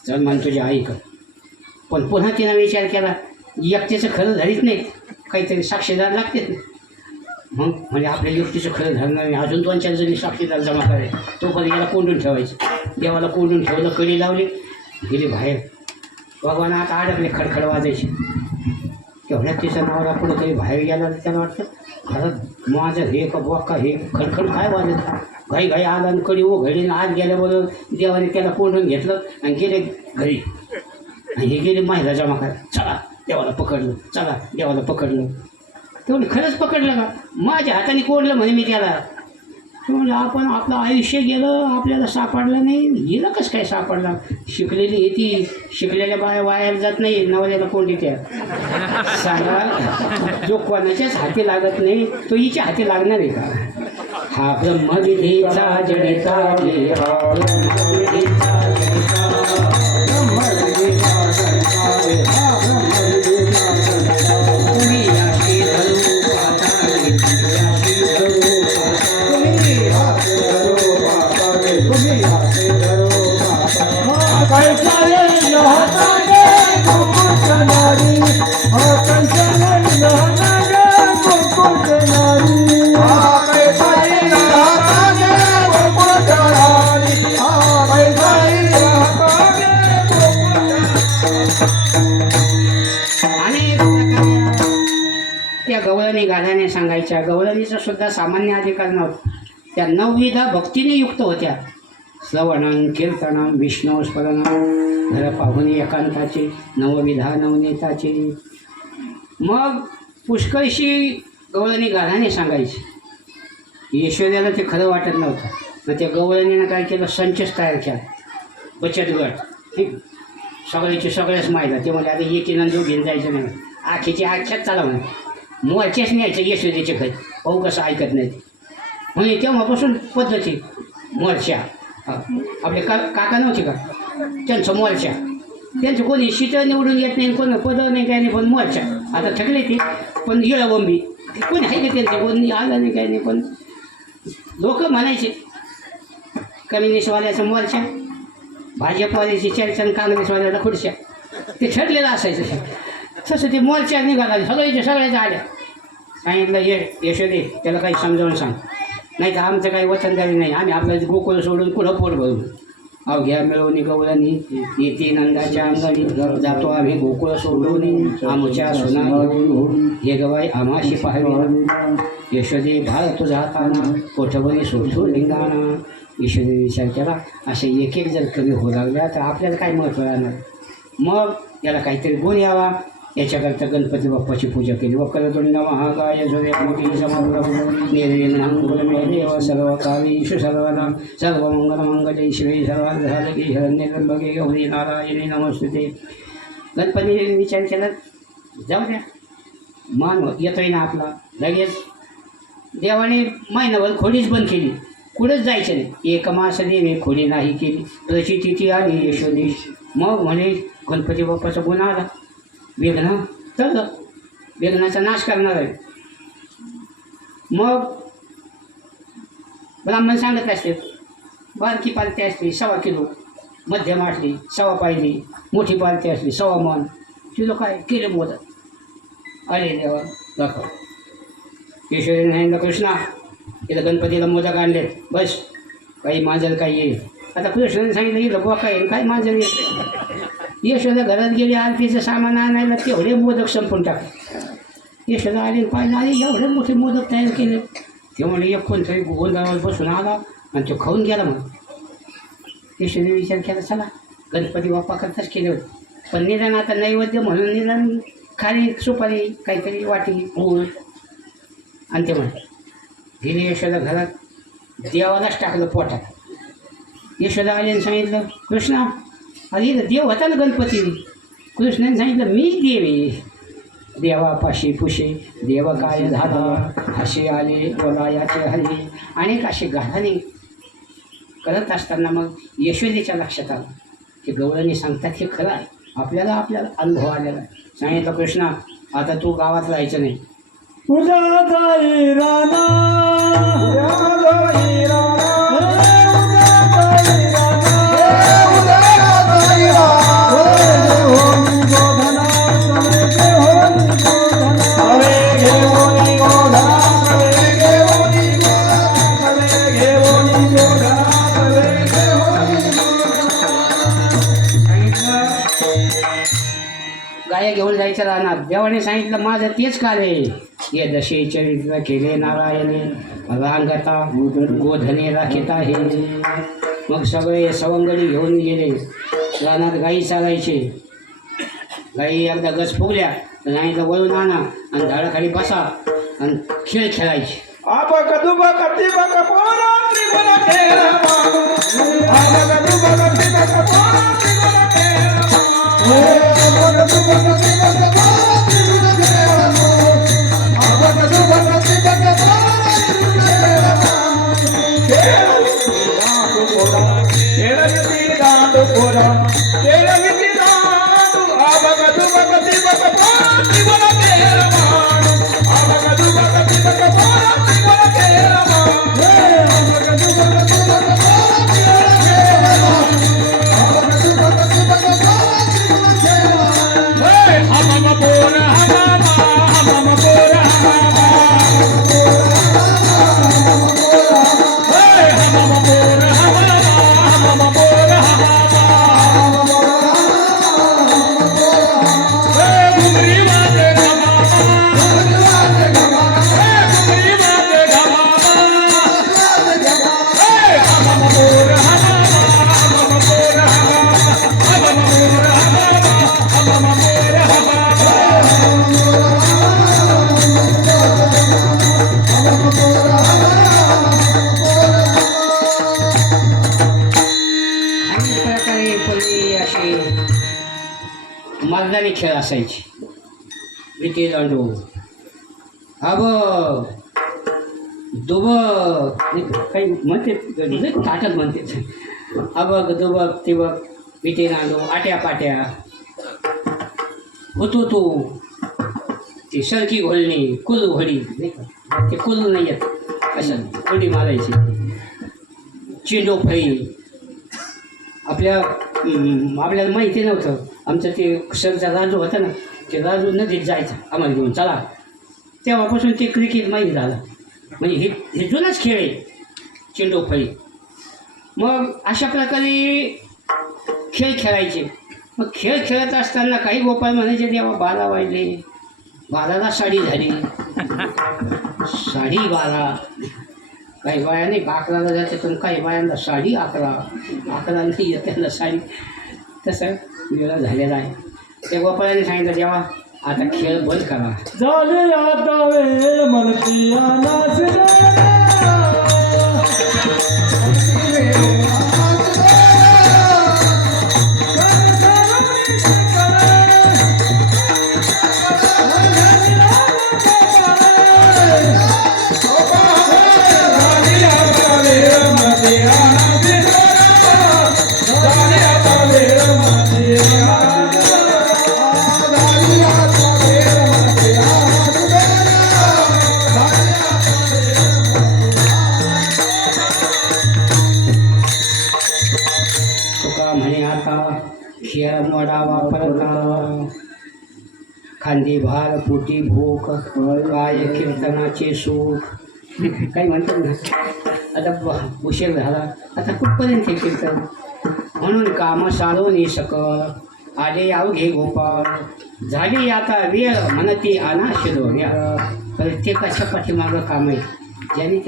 चल म्हण तुझी आई कर. पण पुन्हा तिनं विचार केला, एकट्याचं खरं धरीत नाही, काहीतरी साक्षीदार लागतेच ना. मग म्हणजे आपल्या युक्तीचं खरं धरणार नाही, अजून 2-4 जणी साक्षीदार जमा करायचे. तोपर्यंत याला कोंडून ठेवायचं. देवाला कोंडून ठेवलं, कडी लावली, गेली बाहेर. भगवान आता अडकले, खडखड वाजायची. तेवढ्यात तिचा नवरा कुठेतरी बाहेर गेला. त्याला वाटतं, खरं माझं हे का बोका हे खडखड काय वाजत. घाई घाई आला आणि कडी घडीनं आत गेल्याबरोबर देवाने त्याला कोंडून घेतलं आणि गेले घरी. आणि हे गेले महिला जमा करा, चला देवाला पकडलं, चला देवाला पकडलं. तेवढं खरंच पकडलं का? माझ्या हाताने कोंडलं म्हणे मी त्याला. म्हणजे आपण आपलं आयुष्य गेलं, आपल्याला सापडलं नाही, हिला कसं काय सापडला? शिकलेली येते, शिकलेल्या बाया वायाला जात नाही, नवऱ्याला कोंडी त्या सांगा. जो कोणाच्याच हाती लागत नाही तो हिच्या हाती लागणार आहे का? हा ब्रह्मविधीचा जडिता त्या गवळणी गाढाने सांगायच्या. गवळणीचा सुद्धा सामान्य अधिकार नव्हता. त्या 9विधा भक्तीने युक्त होत्या. श्रवणं कीर्तनं विष्णू स्मरणं घर पाहुणे एकांताचे 9विधा नवनीताचे. मग पुष्कळशी गवळणी गाढाने सांगायची. यशोद्याला ते खरं वाटत नव्हतं. मग त्या गवळणीनं काय केलं, संचच तयार केला, बचत गट. ठीक, सगळ्याची सगळ्याच माहिती. ते म्हणजे आता एकीनं जो घेऊन जायचं नाही, आखीची आख्यात चाला म्हणे, मोरच्याच न्यायचं यशोदेचे घर. पाहू कसं ऐकत नाही ते. म्हणजे तेव्हापासून पद्धती मोरच्या. आपले काका नव्हते का, त्यांचं मोरच्या. त्यांचं कोणी शीतळ निवडून येत नाही, कोण पदं नाही काय नाही, पण मोरच्या. आता थकले ते, पण येळाबंबी कोणी आहे का त्यांचं, कोणी आलं नाही काय नाही. पण लोक म्हणायचे कम्युनिस्टवाल्याचं मोर्चा, भाजपवाल्याची चर्चा आणि काँग्रेसवाल्याला खुर्च्या. ते ठरलेलं असायचं. तसं ते मोर्चा निघाला, सगळ्याच्या आल्या. सांगितलं यशोदे त्याला काही समजावून सांग, नाही तर आमचं काही वतनदारी नाही, आम्ही आपलं गोकुळ सोडून कुठं पोट भरून. अवघ्या मिळवणी गवळणी येते नंदाच्या अंगणी, जातो आम्ही गोकुळ सोडून आमच्या सुना हे गवाई आम्हाशी पाहावी. यशोदे भाळ तुझा ताना कोठवणी सोडतो लिंगाणा, ईश्वरी विचार केला असे एक एक जर कमी होऊ लागल्या तर आपल्याला काय महत्त्व राहणार. मग याला काहीतरी गुण यावा याच्याकरता गणपती बाप्पाची पूजा केली. वक्रतुंड महाकाय सूर्यकोटी समप्रभ निर्विघ्नं सर्व कार्येषु सर्वदा सर्वमंगलमंगले शिवे सर्वार्धसाधके शरण्ये त्र्यंबके गौरी नारायणी नमोस्तुते. गणपतीने विचार केला जाऊ द्या मान येतोय ना आपला. लगेच देवाने महिनाभर खोडीच बंद केली, कुठंच जायचं नाही. एक मास देवे खोडी नाही केली प्रचिती आली यशोदेश. मग म्हणे गणपती बाप्पाचा गुण आला, विघ्न तर विघ्नाचा नाश करणार आहे. मग ब्राह्मण सांगत असते बारकी पालती असते 1.25 किलो, मध्यम असली 1.25 पायली, मोठी पालती असली 1.25 मन. तुझं काय केलं मोदक आले देवा दाखव. ईश्वरीने सांगितलं कृष्णा इथं गणपतीला मोदक आणलेत बस, काही मांजर काही येईल. आता कृष्णाने सांगितलं इथं बोका येईल काय मांजर येईल. यशोदा घरात गेली आरतीचं सामान आणायला तेवढे मोदक संपून टाकले. यशोदा आली पाहिजे आली एवढे मोठे मोदक तयार केले. ते म्हणजे एक कोणतरी गोंधळावर बसून आला आणि तो खाऊन गेला. मग यशोदा विचार केला चला गणपती बाप्पा करताच केले होते, पण निदान आता नैवेद्य म्हणून निदान खाली सुपारी काहीतरी वाटी गूळ आणि ते म्हणे गेली यशोदा घरात देवालाच टाकलं पोटात. यशोदा आली आणि सांगितलं कृष्णा आधी देव होता ना गणपती. कृष्णाने सांगितलं मी देवी देवापाशी पुशे देव काय झाला हसे आले बोलायाचे हल्ली. अनेक असे गाणे करत असताना मग यशोदेच्या लक्षात आलं की गवळणी सांगतात हे खरं आहे. आपल्याला अनुभव आलेला आहे. सांगितलं कृष्णा आता तू गावात राहायचं नाही. पूजा जाई राणा गाया घेऊन जायचं राहणार. देवाने सांगितलं माझं तेच कार्य आहे. ये दशे चरित्र केले नारायणे रांगता गोधने राखीत आहे. मग सगळे सवंगडी घेऊन गेले रानात. गाई चालायचे. गाई एकदा गज फुगल्या तर सांगितलं वळून आणा आणि झाडाखाली बसा आणि खेळ खेळायचे. मर्दानी खेळ असायची. विटी दांडू अब दुबक काही म्हणते ताटच म्हणते. अबक दुबक तिबक विटी दांडू आट्या पाट्या होतो तो ती सरकी घोलणी कुल घोडी नाही का ते कुल नाही येत असं उडी मारायची. चिंडोफळी आपल्याला माहिती नव्हतं. आमचं ते सरचा राजू होता ना ते राजू नदीत जायचा आम्हाला घेऊन चला. तेव्हापासून ते क्रिकेट माहीत झालं. म्हणजे हे जुनाच खेळ आहे चेंडूफळी. मग अशा प्रकारे खेळ खेळायचे. मग खेळ खेळत असताना काही गोपाळ म्हणायचे देवा 12 वाजले 12ला साडी झाली साडी 12 काही बाया नाही 11ला जाते पण काही बायांना साडी 11 नाही येत त्यांना साडी. तसं वेळ झालेला आहे. ते गोपाळाने सांगितलं देवा आता खेळ बंद करा. झाले आता वेळ म्हणती आनास तुका म्हणे आता खेळ मोडावा परता. खांदी भार पोटी भूक काय कीर्तनाचे सुख. काही म्हणतात ना आता उशीर झाला आता कुठपर्यंत हे कीर्तन. म्हणून काम साळून सकळ आले अवघे गोपाळ. झाली आता वेळ म्हणती अनाश डोळ्या. प्रत्येकाच्या पाठीमागं काम आहे. ज्याने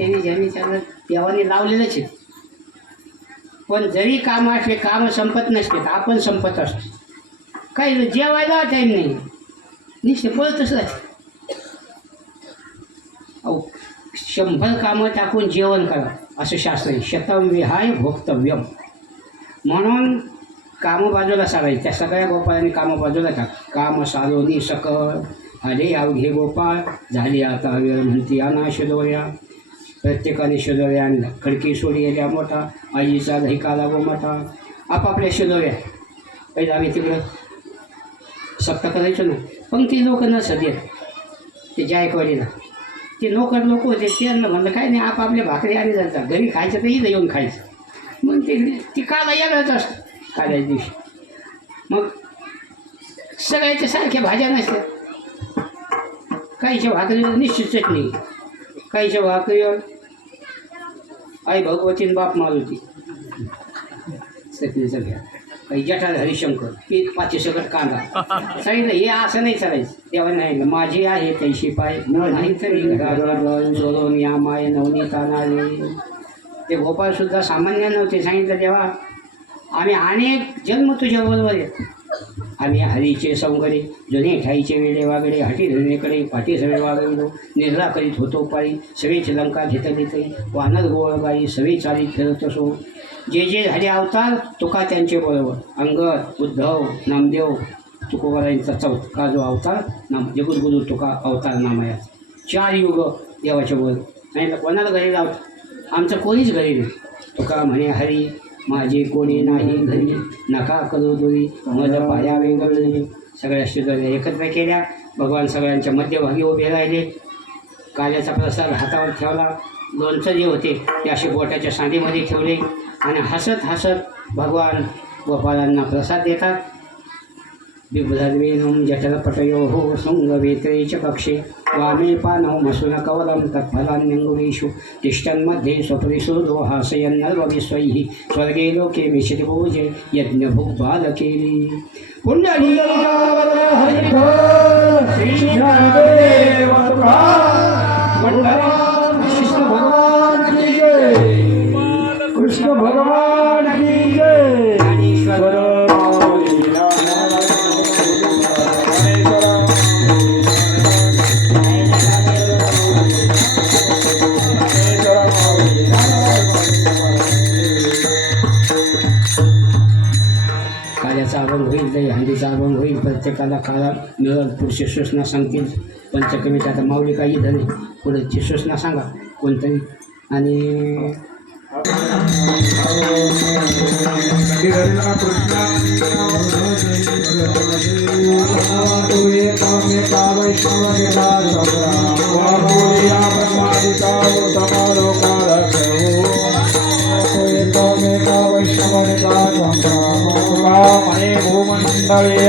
त्याला देवाने लावलेलंच आहे. पण जरी काम असले काम संपत नसते तर आपण संपत असतो. काही जेवायला टाईम नाही निश्चित पळतच राहते. अहो 100 कामं टाकून जेवण करा असं शास्त्र आहे. शतम विहाय भोक्तव्यम. म्हणून कामं बाजूला सारायची. त्या सगळ्या गोपाळांनी कामं बाजूला टाक. काम सारोनी सकळ आले अवघे गोपाळ. झाली आता वेळ म्हणती अनाश डोळ्या. प्रत्येकाने शिदोऱ्या आणल्या. खडकी सोडी येल्या मोठा आईचा दहिकाला व मोठा. आपापल्या शिदोऱ्या. पहिलं आम्ही तिकडं सप्ता करायचो ना पण ती लोक नसत येत ते जायकवाडीला. ते नोकर लोक होते त्यांना म्हणलं काय नाही आपापल्या भाकरी आली जातात. घरी खायचं तर इथं येऊन खायचं. मग ती काला यायलाच असतं काल्याच्या दिवशी. मग सगळ्याच्या सारख्या भाज्या नसतात. काहीच्या भाकरीवर निश्चित चटणी. काहीच्या भाकरीवर आई भगवतीन बाप मारुती चटणीचा घ्या. काही जठार हरिशंकर पीठ पाचीसकट कांदा. सांगितलं हे असं नाही चालायचं. तेव्हा नाही माझी आहे तैशी पाय नाही तरी घराघर जोडून या माय नवनीता नावे. ते गोपाळसुद्धा सामान्य नव्हते. सांगितलं तेव्हा आम्ही अनेक जन्म तुझ्याबरोबर आहेत. आम्ही हरीचे सौंगडे जुने ठाईचे वेडे वागडे हाटी धरणेकडे पाठी सवे वागविलो. निर्ला करीत होतो पायी सवेच लंका घेतली तरी. वानर गोळबाई सवे चालीत फिरत असो. जे जे झाले अवतार तुका त्यांचे बरोबर. अंगद उद्धव नामदेव तुकोबारायांचा चौथा जो अवतार नाम जगद्गुरु तुका अवतार नामाया. 4 युग देवाच्या बरोबर. नाही कोणाला घरी लावतं आमचं कोणीच घरी नाही. तुका म्हणे हरी माझे कोणी नाही घरी. नका करू दुरी मज पाया वेगळले. सगळ्या शिदोऱ्या एकत्र केल्या. भगवान सगळ्यांच्या मध्यभागी उभे राहिले. काल्याचा प्रसाद हातावर ठेवला. लोणचं जे होते ते असे बोटाच्या सांडीमध्ये ठेवले आणि हसत हसत भगवान गोपाळांना प्रसाद देतात. बिभ्रद्वेणुं जठरपटयोः संगवेत्रे च कक्षे. वामे पानौ मसून कवलं तत्फलान्यङ्गुलीषु. तिष्ठन्मध्ये स्वपरिशोधो हासयन्नर्वविश्वैः. स्वर्गे लोके मिश्रि पूजे यज्ञभुग्बालकेली. पुण्डली कृष्ण भगवान की जय. काल्याचा अभंग होईल दही हंडीचा अभंग होईल. प्रत्येकाला काळा मिळल. पुढची सूचना सांगतील पंचकमीची. आता माऊली काही धने पुढची सूचना सांगा कोणतरी. आणि भूमंडळी